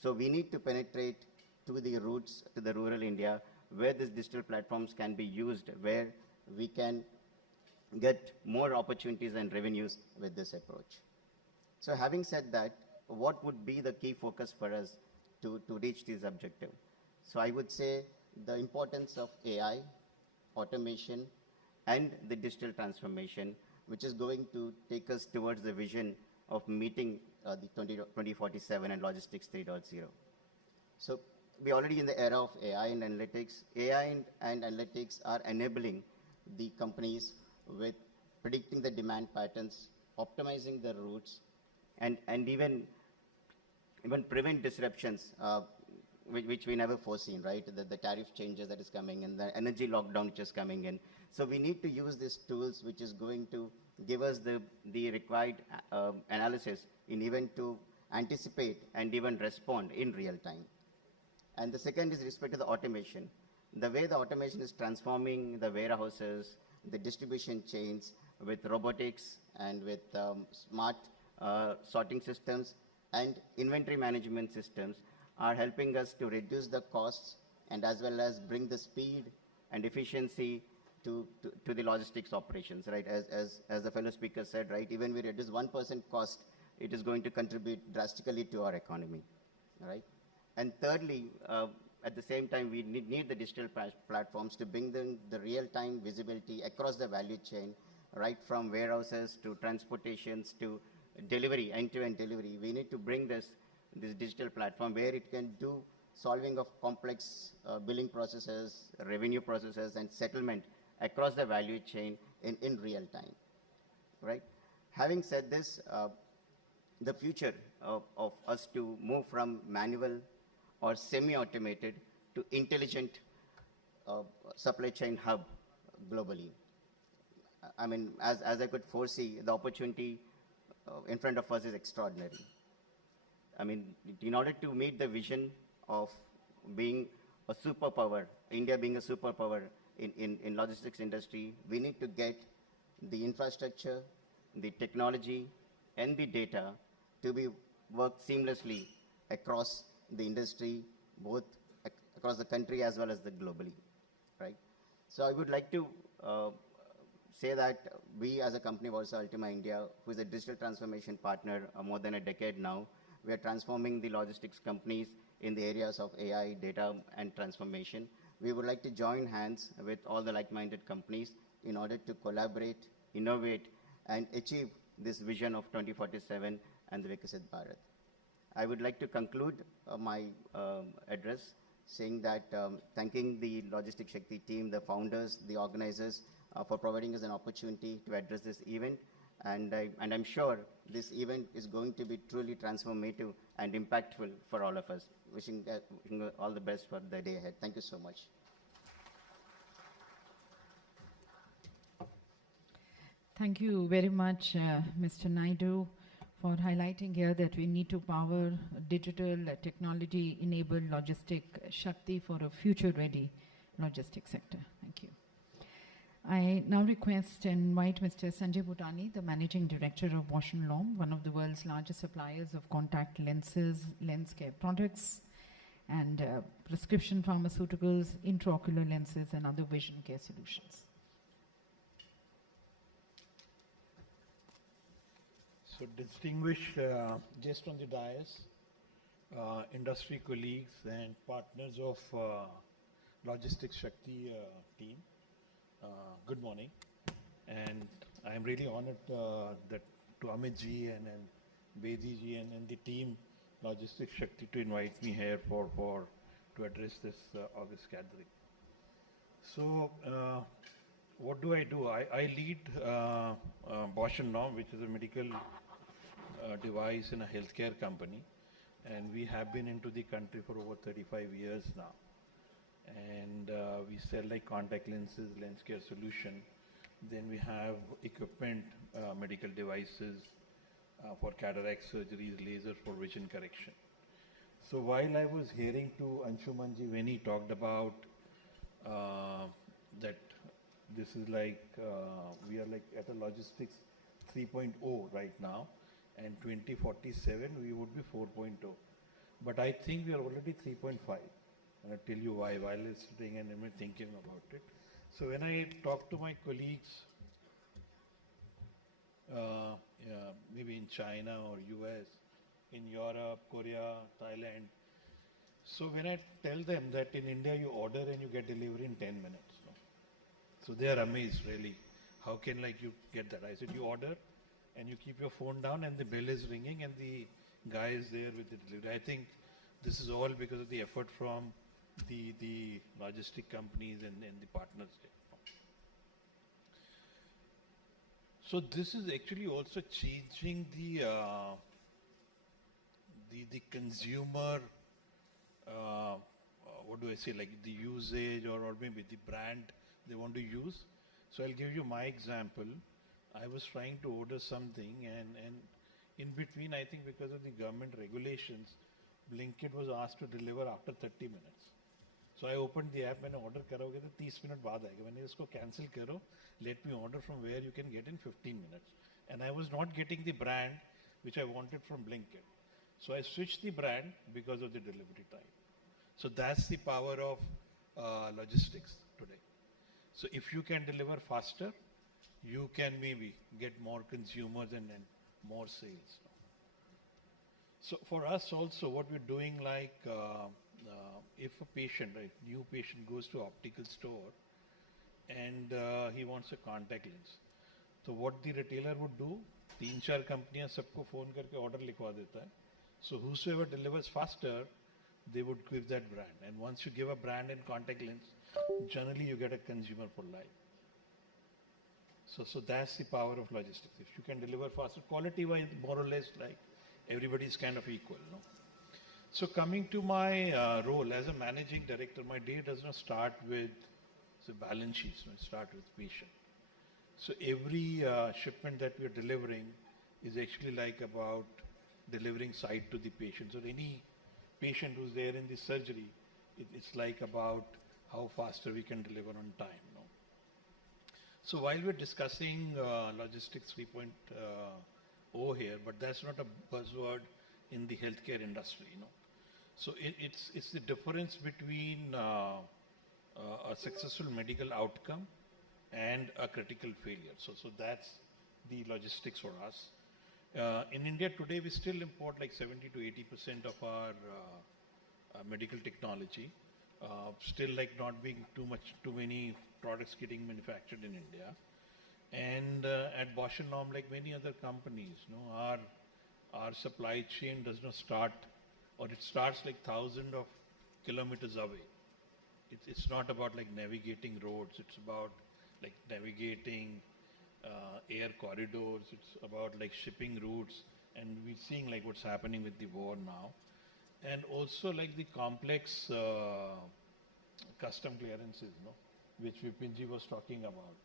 So we need to penetrate to the roots, to the rural India, where these digital platforms can be used, where we can get more opportunities and revenues with this approach. So having said that, what would be the key focus for us to reach this objective? So I would say the importance of AI, automation, and the digital transformation, which is going to take us towards the vision of meeting the 2047 and Logistics 3.0. So we're already in the era of AI and analytics. AI and analytics are enabling the companies with predicting the demand patterns, optimizing the routes, and even prevent disruptions which we never foreseen, right? The tariff changes that is coming and the energy lockdown which is coming in. So we need to use these tools which is going to give us the required analysis in even to anticipate and even respond in real time. And the second is respect to the automation. The way the automation is transforming the warehouses, the distribution chains with robotics and with smart sorting systems and inventory management systems are helping us to reduce the costs and as well as bring the speed and efficiency to the logistics operations, right? As the fellow speaker said, right? Even we reduce 1% cost, it is going to contribute drastically to our economy, right? And thirdly, at the same time, we need the digital platforms to bring the real-time visibility across the value chain, right from warehouses to transportations to delivery, end-to-end delivery. We need to bring this digital platform where it can do solving of complex billing processes, revenue processes, and settlement across the value chain in real time, right? Having said this, the future of us to move from manual or semi-automated to intelligent supply chain hub globally. I mean, as I could foresee, the opportunity in front of us is extraordinary. I mean, in order to meet the vision of being a superpower, India being a superpower in logistics industry, we need to get the infrastructure, the technology, and the data to be worked seamlessly across the industry, both across the country as well as the globally, right? So I would like to say that we as a company of also Ultima India, who is a digital transformation partner more than a decade now, we are transforming the logistics companies in the areas of AI, data, and transformation. We would like to join hands with all the like-minded companies in order to collaborate, innovate, and achieve this vision of 2047 and the Viksit Bharat. I would like to conclude my address saying that thanking the Logistics Shakti team, the founders, the organizers for providing us an opportunity to address this event. And I'm sure this event is going to be truly transformative and impactful for all of us. Wishing all the best for the day ahead. Thank you so much. Thank you very much, Mr. Naidu, for highlighting here that we need to power digital technology-enabled logistic Shakti for a future-ready logistics sector. Thank you. I now request and invite Mr. Sanjay Bhutani, the Managing Director of Bausch & Lomb, one of the world's largest suppliers of contact lenses, lens care products, and prescription pharmaceuticals, intraocular lenses, and other vision care solutions. So distinguished guests on the dais, industry colleagues and partners of Logistics Shakti team, good morning. And I am really honored that to Amit ji and Bedi ji and the team Logistics Shakti to invite me here to address this August gathering. So what do? I lead Bausch & Lomb, which is a medical device and a healthcare company, and we have been into the country for over 35 years now. And we sell like contact lenses, lens care solution. Then we have equipment, medical devices for cataract surgeries, laser for vision correction. So while I was hearing to Anshumanji when he talked about that this is like, we are like at a logistics 3.0 right now, and 2047 we would be 4.0. But I think we are already 3.5. And I'll tell you why while listening and I'm thinking about it. So when I talk to my colleagues, maybe in China or US, in Europe, Korea, Thailand, so when I tell them that in India you order and you get delivery in 10 minutes. So they are amazed really. How can like you get that? I said you order and you keep your phone down and the bell is ringing and the guy is there with the delivery. I think this is all because of the effort from the logistic companies and the partners. So this is actually also changing the consumer what do I say, like the usage or maybe the brand they want to use. So I'll give you my example. I was trying to order something and in between, I think because of the government regulations, Blinkit was asked to deliver after 30 minutes. So I opened the app, मैंने order करोगे तो 30 minute बाद आएगा. मैंने इसको cancel करो, let me order from where you can get in 15 minutes. And I was not getting the brand which I wanted from Blinkit. So I switched the brand because of the delivery time. So that's the power of logistics today. So if you can deliver faster, you can maybe get more consumers and more sales. So for us also, what we're doing, like if a patient, right, new patient goes to optical store and he wants a contact lens, so what the retailer would do, 3-4 companiयां सबको phone करके order लिखवा देता है. So whosoever delivers faster, they would give that brand. And once you give a brand and contact lens, generally you get a consumer for life. So that's the power of logistics. If you can deliver faster, quality-wise, more or less, like everybody is kind of equal, no? So coming to my role as a managing director, my day does not start with the balance sheets. No, it starts with patient. So every shipment that we are delivering is actually like about delivering side to the patient. So any patient who's there in the surgery, it's like about how faster we can deliver on time. No? So while we're discussing logistics 3.0 here, but that's not a buzzword in the healthcare industry. You know? So it's the difference between a successful medical outcome and a critical failure. So that's the logistics for us. In India today, we still import like 70 to 80% of our medical technology. Still like not being too many products getting manufactured in India. And at Bausch & Lomb, like many other companies, our supply chain does not start, or it starts like thousands of kilometers away. It's not about like navigating roads. It's about like navigating air corridors. It's about like shipping routes. And we're seeing like what's happening with the war now. And also like the complex custom clearances, no? Which Vipinji was talking about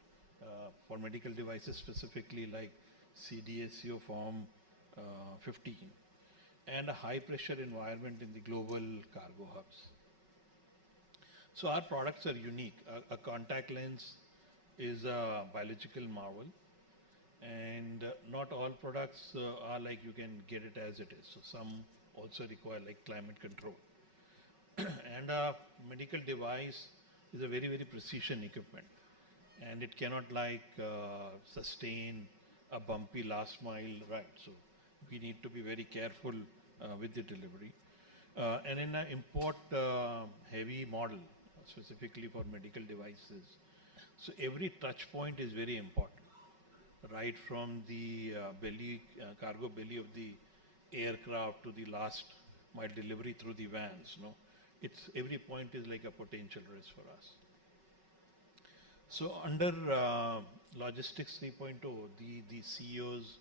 for medical devices, specifically like CDSCO Form 15 and a high pressure environment in the global cargo hubs. So our products are unique. A contact lens is a biological marvel, and not all products are like you can get it as it is. So some also require like climate control. And a medical device is a very, very precision equipment, and it cannot like sustain a bumpy last mile ride. So we need to be very careful with the delivery. And in an import heavy model, specifically for medical devices, so every touch point is very important, right from the cargo belly of the aircraft to the last mile delivery through the vans. No, every point is like a potential risk for us. So under Logistics 3.0, the CEOs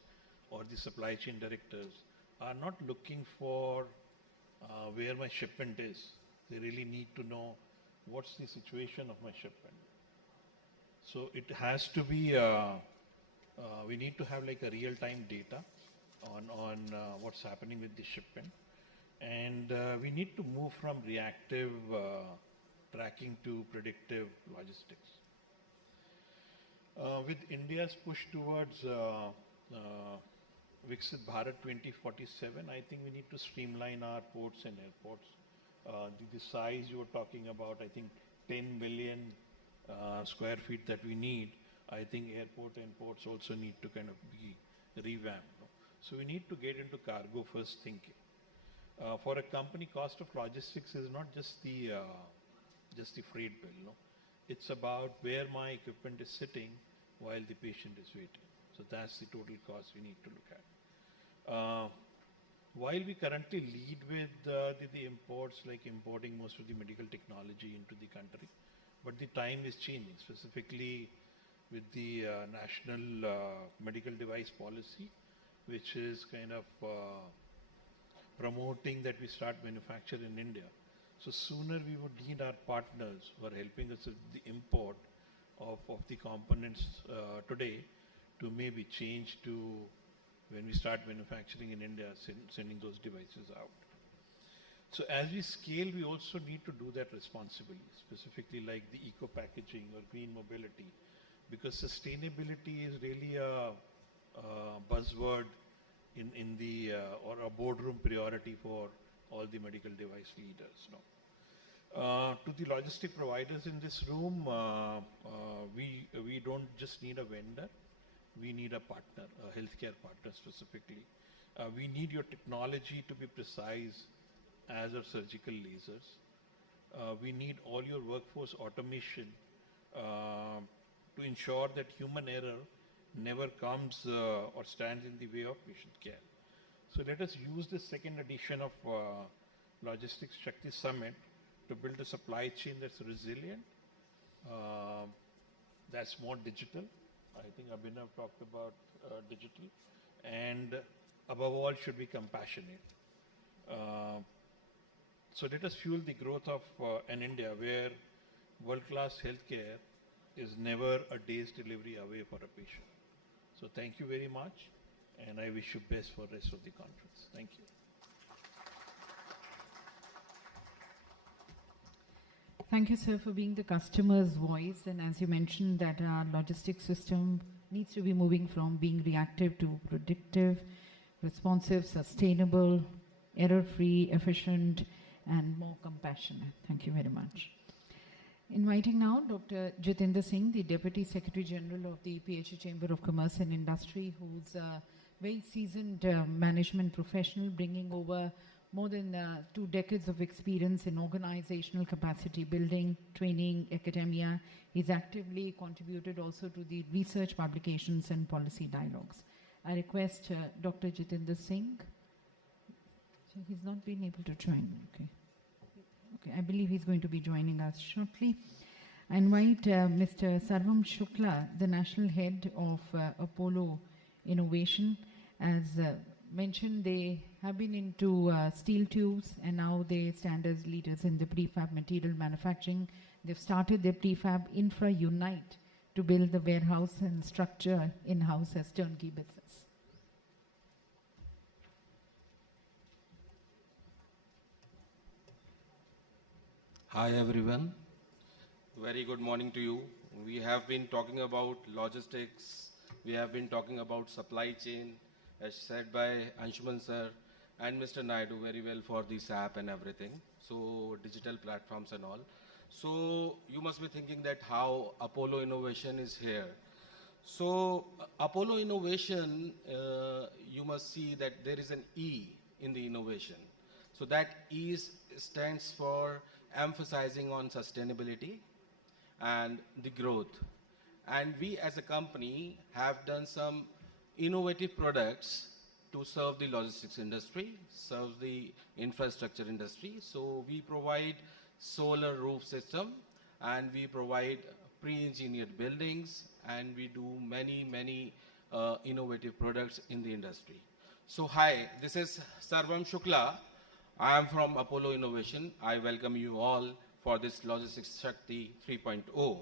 or the supply chain directors are not looking for where my shipment is. They really need to know what's the situation of my shipment. So it has to be, we need to have like a real-time data on what's happening with the shipment. And we need to move from reactive tracking to predictive logistics. With India's push towards Viksit Bharat 2047, I think we need to streamline our ports and airports. The size you were talking about, I think 10 million square feet that we need, I think airport and ports also need to kind of be revamped. No? So we need to get into cargo first thinking. For a company, cost of logistics is not just the freight bill. No? It's about where my equipment is sitting while the patient is waiting. So that's the total cost we need to look at. While we currently lead with the imports, like importing most of the medical technology into the country, but the time is changing, specifically with the National Medical Device Policy, which is kind of promoting that we start manufacture in India. So sooner we would need our partners who are helping us with the import of the components today to maybe change to when we start manufacturing in India, sending those devices out. So as we scale, we also need to do that responsibly, specifically like the eco-packaging or green mobility, because sustainability is really a buzzword in the, or a boardroom priority for all the medical device leaders. To the logistic providers in this room, we don't just need a vendor, we need a partner, a healthcare partner specifically. We need your technology to be precise as our surgical lasers. We need all your workforce automation to ensure that human error never comes or stands in the way of patient care. So let us use this second edition of Logistics Shakti Summit to build a supply chain that's resilient, that's more digital. I think Abhinav talked about digital, and above all should be compassionate. So let us fuel the growth of an India where world-class healthcare is never a day's delivery away for a patient. So thank you very much, and I wish you best for the rest of the conference. Thank you. Thank you, sir, for being the customer's voice. And as you mentioned, that our logistics system needs to be moving from being reactive to predictive, responsive, sustainable, error-free, efficient, and more compassionate. Thank you very much. Inviting now Dr. Jitendra Singh, the Deputy Secretary General of the PHA Chamber of Commerce and Industry, who's a very seasoned management professional, bringing over more than 2 decades of experience in organizational capacity building, training, academia. He's actively contributed also to the research publications and policy dialogues. I request Dr. Jitendra Singh. So he's not been able to join. Okay. Okay, I believe he's going to be joining us shortly. I invite Mr. Sarvam Shukla, the National Head of Apollo Innovation. As mentioned, they have been into steel tubes, and now they stand as leaders in the prefab material manufacturing. They've started their prefab Infra Unite to build the warehouse and structure in-house as turnkey business. Hi everyone, very good morning to you. We have been talking about logistics, we have been talking about supply chain, as said by Anshuman sir and Mr. Naidu very well for this app and everything, so digital platforms and all. So you must be thinking that how Apollo Innovation is here. So Apollo Innovation, you must see that there is an E in the innovation. So that E stands for emphasizing on sustainability and the growth. And we as a company have done some innovative products to serve the logistics industry, serve the infrastructure industry. So we provide solar roof system, and we provide pre-engineered buildings, and we do many innovative products in the industry. So hi, this is Sarvam Shukla. I am from Apollo Innovation. I welcome you all for this Logistics Shakti 3.0.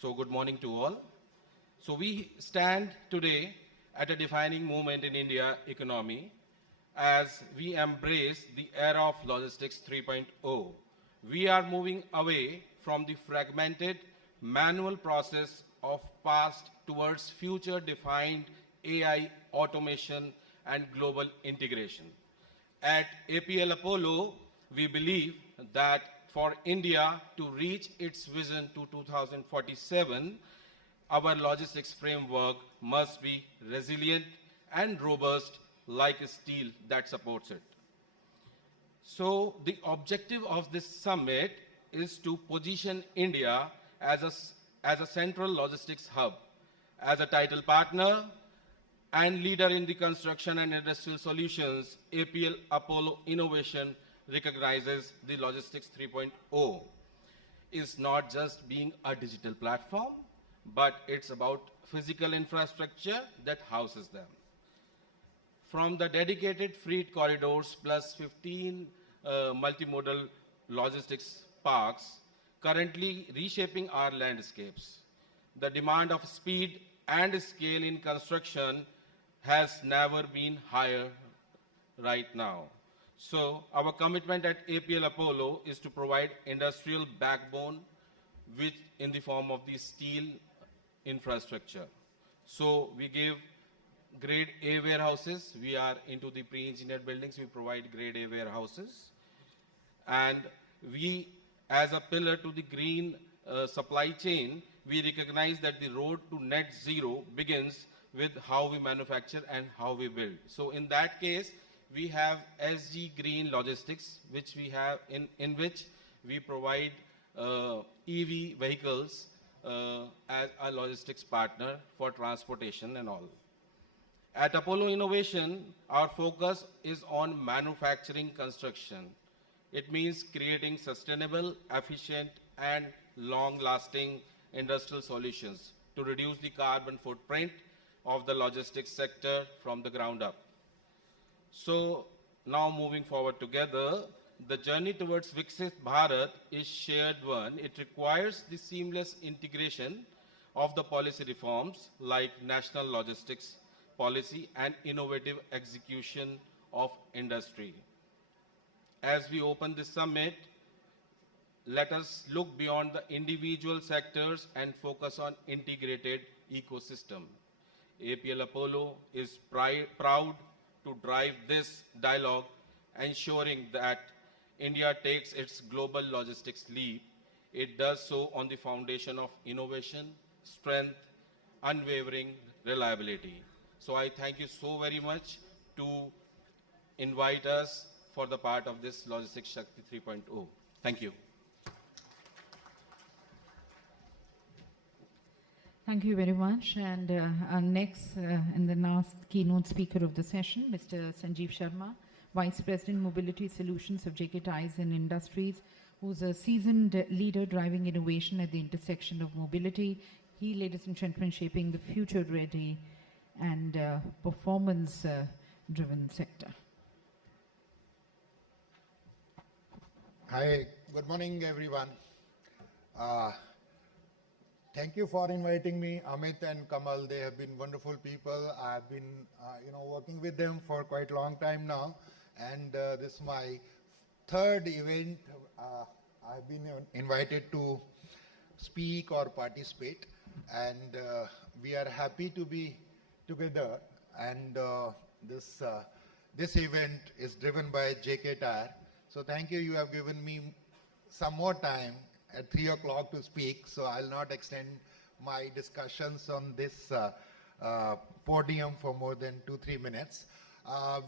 So good morning to all. So we stand today at a defining moment in India economy as we embrace the era of Logistics 3.0. We are moving away from the fragmented manual process of past towards future-defined AI, automation, and global integration. At APL Apollo, we believe that for India to reach its vision to 2047, our logistics framework must be resilient and robust like steel that supports it. So the objective of this summit is to position India as a central logistics hub, as a title partner and leader in the construction and industrial solutions. APL Apollo Innovation recognizes the Logistics 3.0 is not just being a digital platform, but it's about physical infrastructure that houses them. From the dedicated freight corridors plus 15 multimodal logistics parks, currently reshaping our landscapes. The demand of speed and scale in construction has never been higher right now. So our commitment at APL Apollo is to provide industrial backbone which in the form of the steel infrastructure. So we give grade A warehouses. We are into the pre-engineered buildings. We provide grade A warehouses. And we, as a pillar to the green supply chain, we recognize that the road to net zero begins with how we manufacture and how we build. So in that case, we have SG Green Logistics, which we have in which we provide EV vehicles as a logistics partner for transportation and all. At Apollo Innovation, our focus is on manufacturing construction. It means creating sustainable, efficient, and long-lasting industrial solutions to reduce the carbon footprint of the logistics sector from the ground up. So now moving forward together, the journey towards Viksit Bharat is shared one. It requires the seamless integration of the policy reforms like national logistics policy and innovative execution of industry. As we open this summit, let us look beyond the individual sectors and focus on integrated ecosystem. APL Apollo is proud to drive this dialogue, ensuring that India takes its global logistics leap. It does so on the foundation of innovation, strength, unwavering reliability. So I thank you so very much to invite us for the part of this Logistics Shakti 3.0. Thank you. Thank you very much. And our next and the last keynote speaker of the session, Mr. Sanjeev Sharma, Vice President Mobility Solutions of JK Tyres and Industries, who's a seasoned leader driving innovation at the intersection of mobility. He, ladies and gentlemen, shaping the future-ready and performance-driven sector. Hi, good morning, everyone. Thank you for inviting me, Amit and Kamal. They have been wonderful people. I've been, working with them for quite a long time now, and this is my third event. I've been invited to speak or participate, and we are happy to be together. And this event is driven by JK Tyre. So thank you. You have given me some more time at 3 o'clock to speak, so I'll not extend my discussions on this podium for more than 2-3 minutes.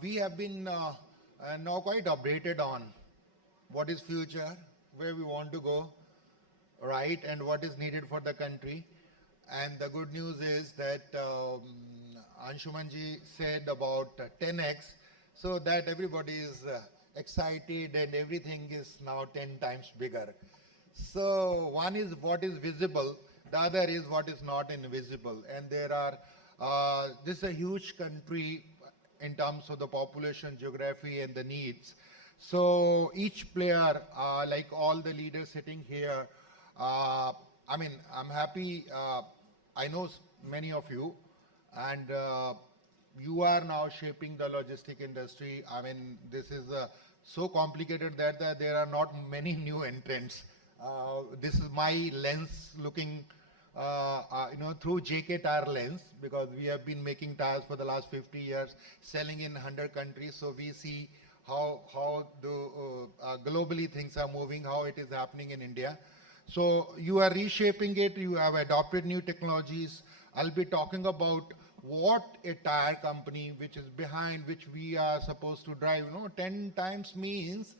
We have been now quite updated on what is future, where we want to go, right, and what is needed for the country. And the good news is that Anshumanji said about 10x, so that everybody is excited and everything is now 10 times bigger. So one is what is visible, the other is what is not invisible. And there are, this is a huge country in terms of the population, geography, and the needs. So each player, like all the leaders sitting here, I'm happy, I know many of you, and you are now shaping the logistic industry. I mean, this is so complicated that there are not many new entrants. This is my lens looking, through JK Tyre lens, because we have been making tires for the last 50 years, selling in 100 countries. So we see how the globally things are moving, how it is happening in India. So you are reshaping it. You have adopted new technologies. I'll be talking about what a tire company, which is behind which we are supposed to drive. 10 times means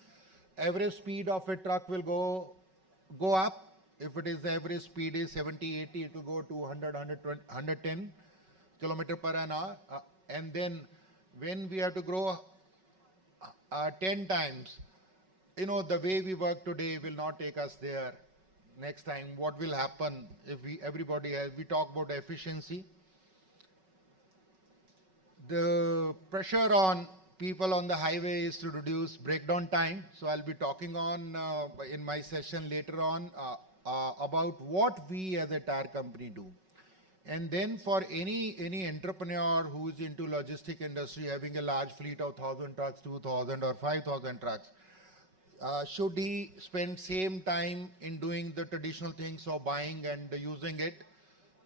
average speed of a truck will go up. If it is average speed is 70, 80, it will go to 100, 120, 110 kilometer per hour. And then when we have to grow 10 times, the way we work today will not take us there. Next time, what will happen if we talk about efficiency? The pressure on people on the highway is to reduce breakdown time. So I'll be talking on in my session later on about what we as a tire company do. And then for any entrepreneur who is into logistic industry, having a large fleet of 1,000 trucks, 2,000 or 5,000 trucks, should he spend same time in doing the traditional things of buying and using it,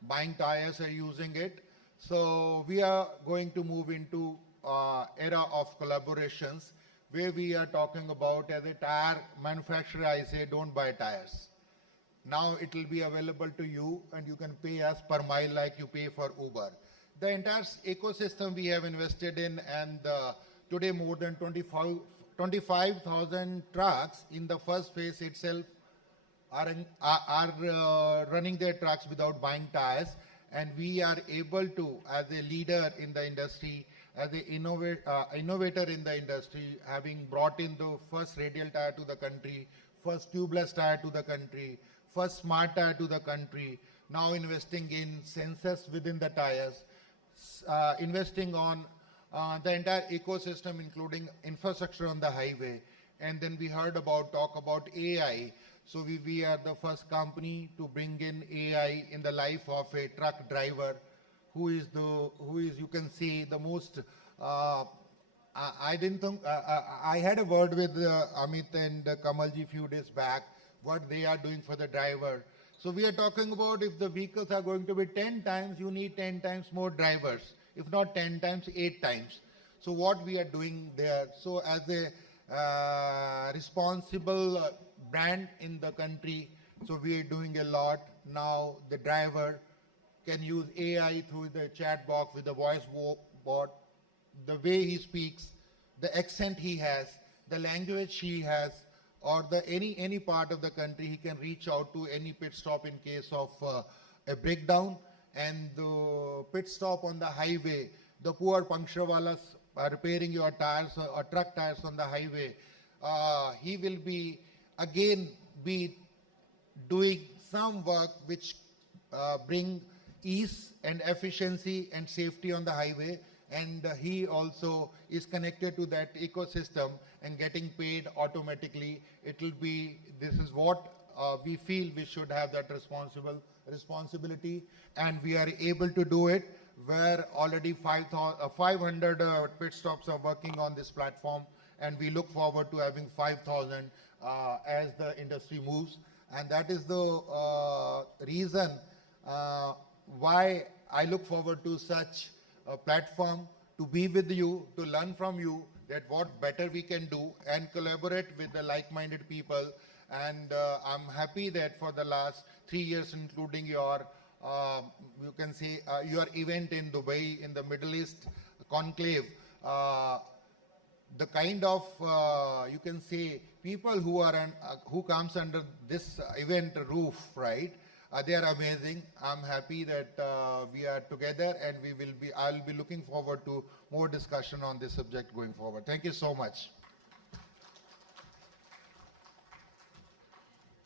buying tires and using it? So we are going to move into era of collaborations where we are talking about, as a tire manufacturer, I say don't buy tires. Now it will be available to you and you can pay us per mile like you pay for Uber. The entire ecosystem we have invested in, and today more than 25,000 trucks in the first phase itself are running their trucks without buying tires, and we are able to, as a leader in the industry, as an innovator in the industry, having brought in the first radial tire to the country, first tubeless tire to the country, first smart tire to the country, now investing in sensors within the tires, investing on the entire ecosystem, including infrastructure on the highway. And then we heard talk about AI. So we are the first company to bring in AI in the life of a truck driver, who is you can say the most. I didn't think I had a word with Amit and Kamalji few days back, what they are doing for the driver. So we are talking about, if the vehicles are going to be 10 times, you need 10 times more drivers. If not 10 times, 8 times. So what we are doing there. So as a responsible brand in the country, so we are doing a lot. Now the driver can use AI through the chat box with the voice bot, the way he speaks, the accent he has, the language he has, or any part of the country, he can reach out to any pit stop in case of a breakdown. And the pit stop on the highway, the poor puncture walas are repairing your tires or truck tires on the highway, he will be doing some work which bring ease and efficiency and safety on the highway, and he also is connected to that ecosystem and getting paid automatically. This is what we feel we should have, that responsibility, and we are able to do it, where already 500 pit stops are working on this platform, and we look forward to having 5,000 as the industry moves. And that is the reason why I look forward to such a platform, to be with you, to learn from you, that what better we can do and collaborate with the like-minded people. And I'm happy that for the last 3 years, including your, you can say, your event in Dubai, in the Middle East conclave, the kind of, you can say, people who comes under this event roof, right? They are amazing. I'm happy that we are together, and I'll be looking forward to more discussion on this subject going forward. Thank you so much.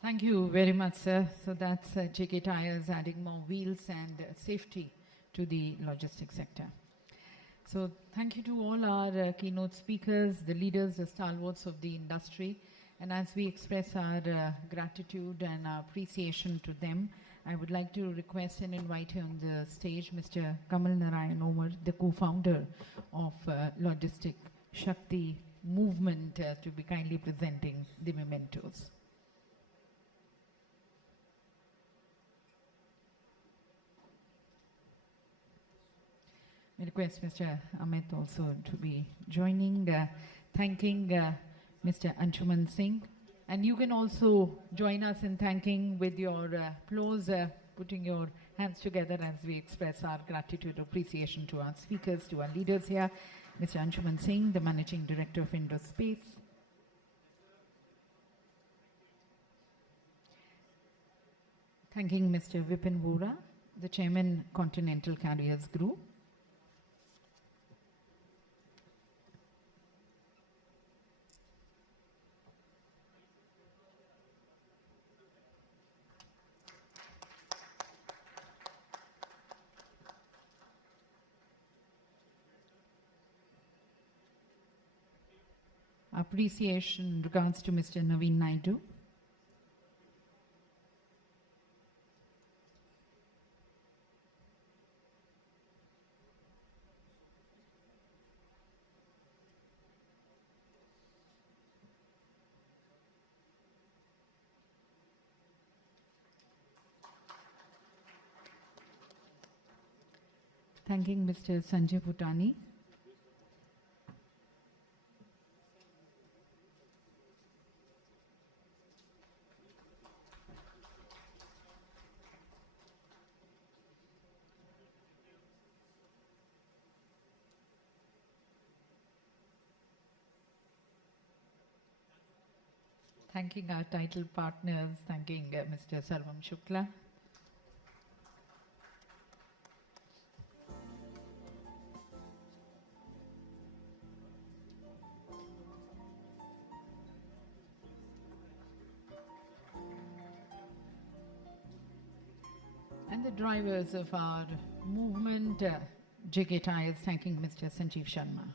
Thank you very much, sir. So that's JK Tires adding more wheels and safety to the logistics sector. So thank you to all our keynote speakers, the leaders, the stalwarts of the industry. And as we express our gratitude and our appreciation to them, I would like to request and invite here on the stage Mr. Kamal Narayan Omar, the co-founder of Logistic Shakti movement, to be kindly presenting the mementos. I request Mr. Amit also to be joining, thanking Mr. Anshuman Singh. And you can also join us in thanking with your applause, putting your hands together as we express our gratitude, appreciation to our speakers, to our leaders here. Mr. Anshuman Singh, the Managing Director of Indospace. Thanking Mr. Vipin Vora, the Chairman, Continental Carriers Group. appreciation in regards to Mr. Naveen Naidu. Thanking Mr. Sanjay Bhutani. Thanking our title partners, thanking Mr. Sarvam Shukla. And the drivers of our movement, JK Tires, thanking Mr. Sanjeev Sharma.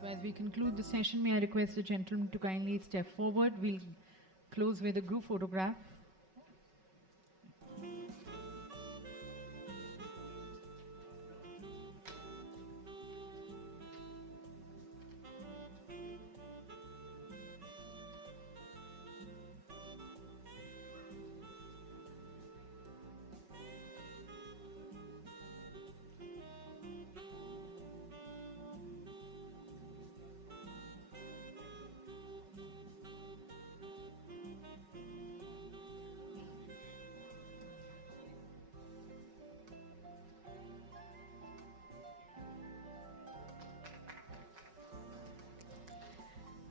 So as we conclude the session, may I request the gentleman to kindly step forward. We'll close with a group photograph.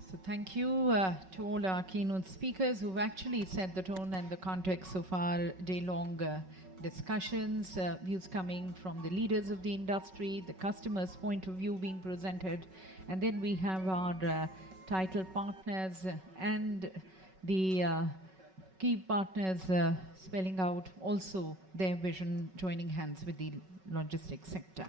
So thank you to all our keynote speakers who've actually set the tone and the context of our day-long discussions, views coming from the leaders of the industry, the customer's point of view being presented, and then we have our title partners and the key partners spelling out also their vision, joining hands with the logistics sector.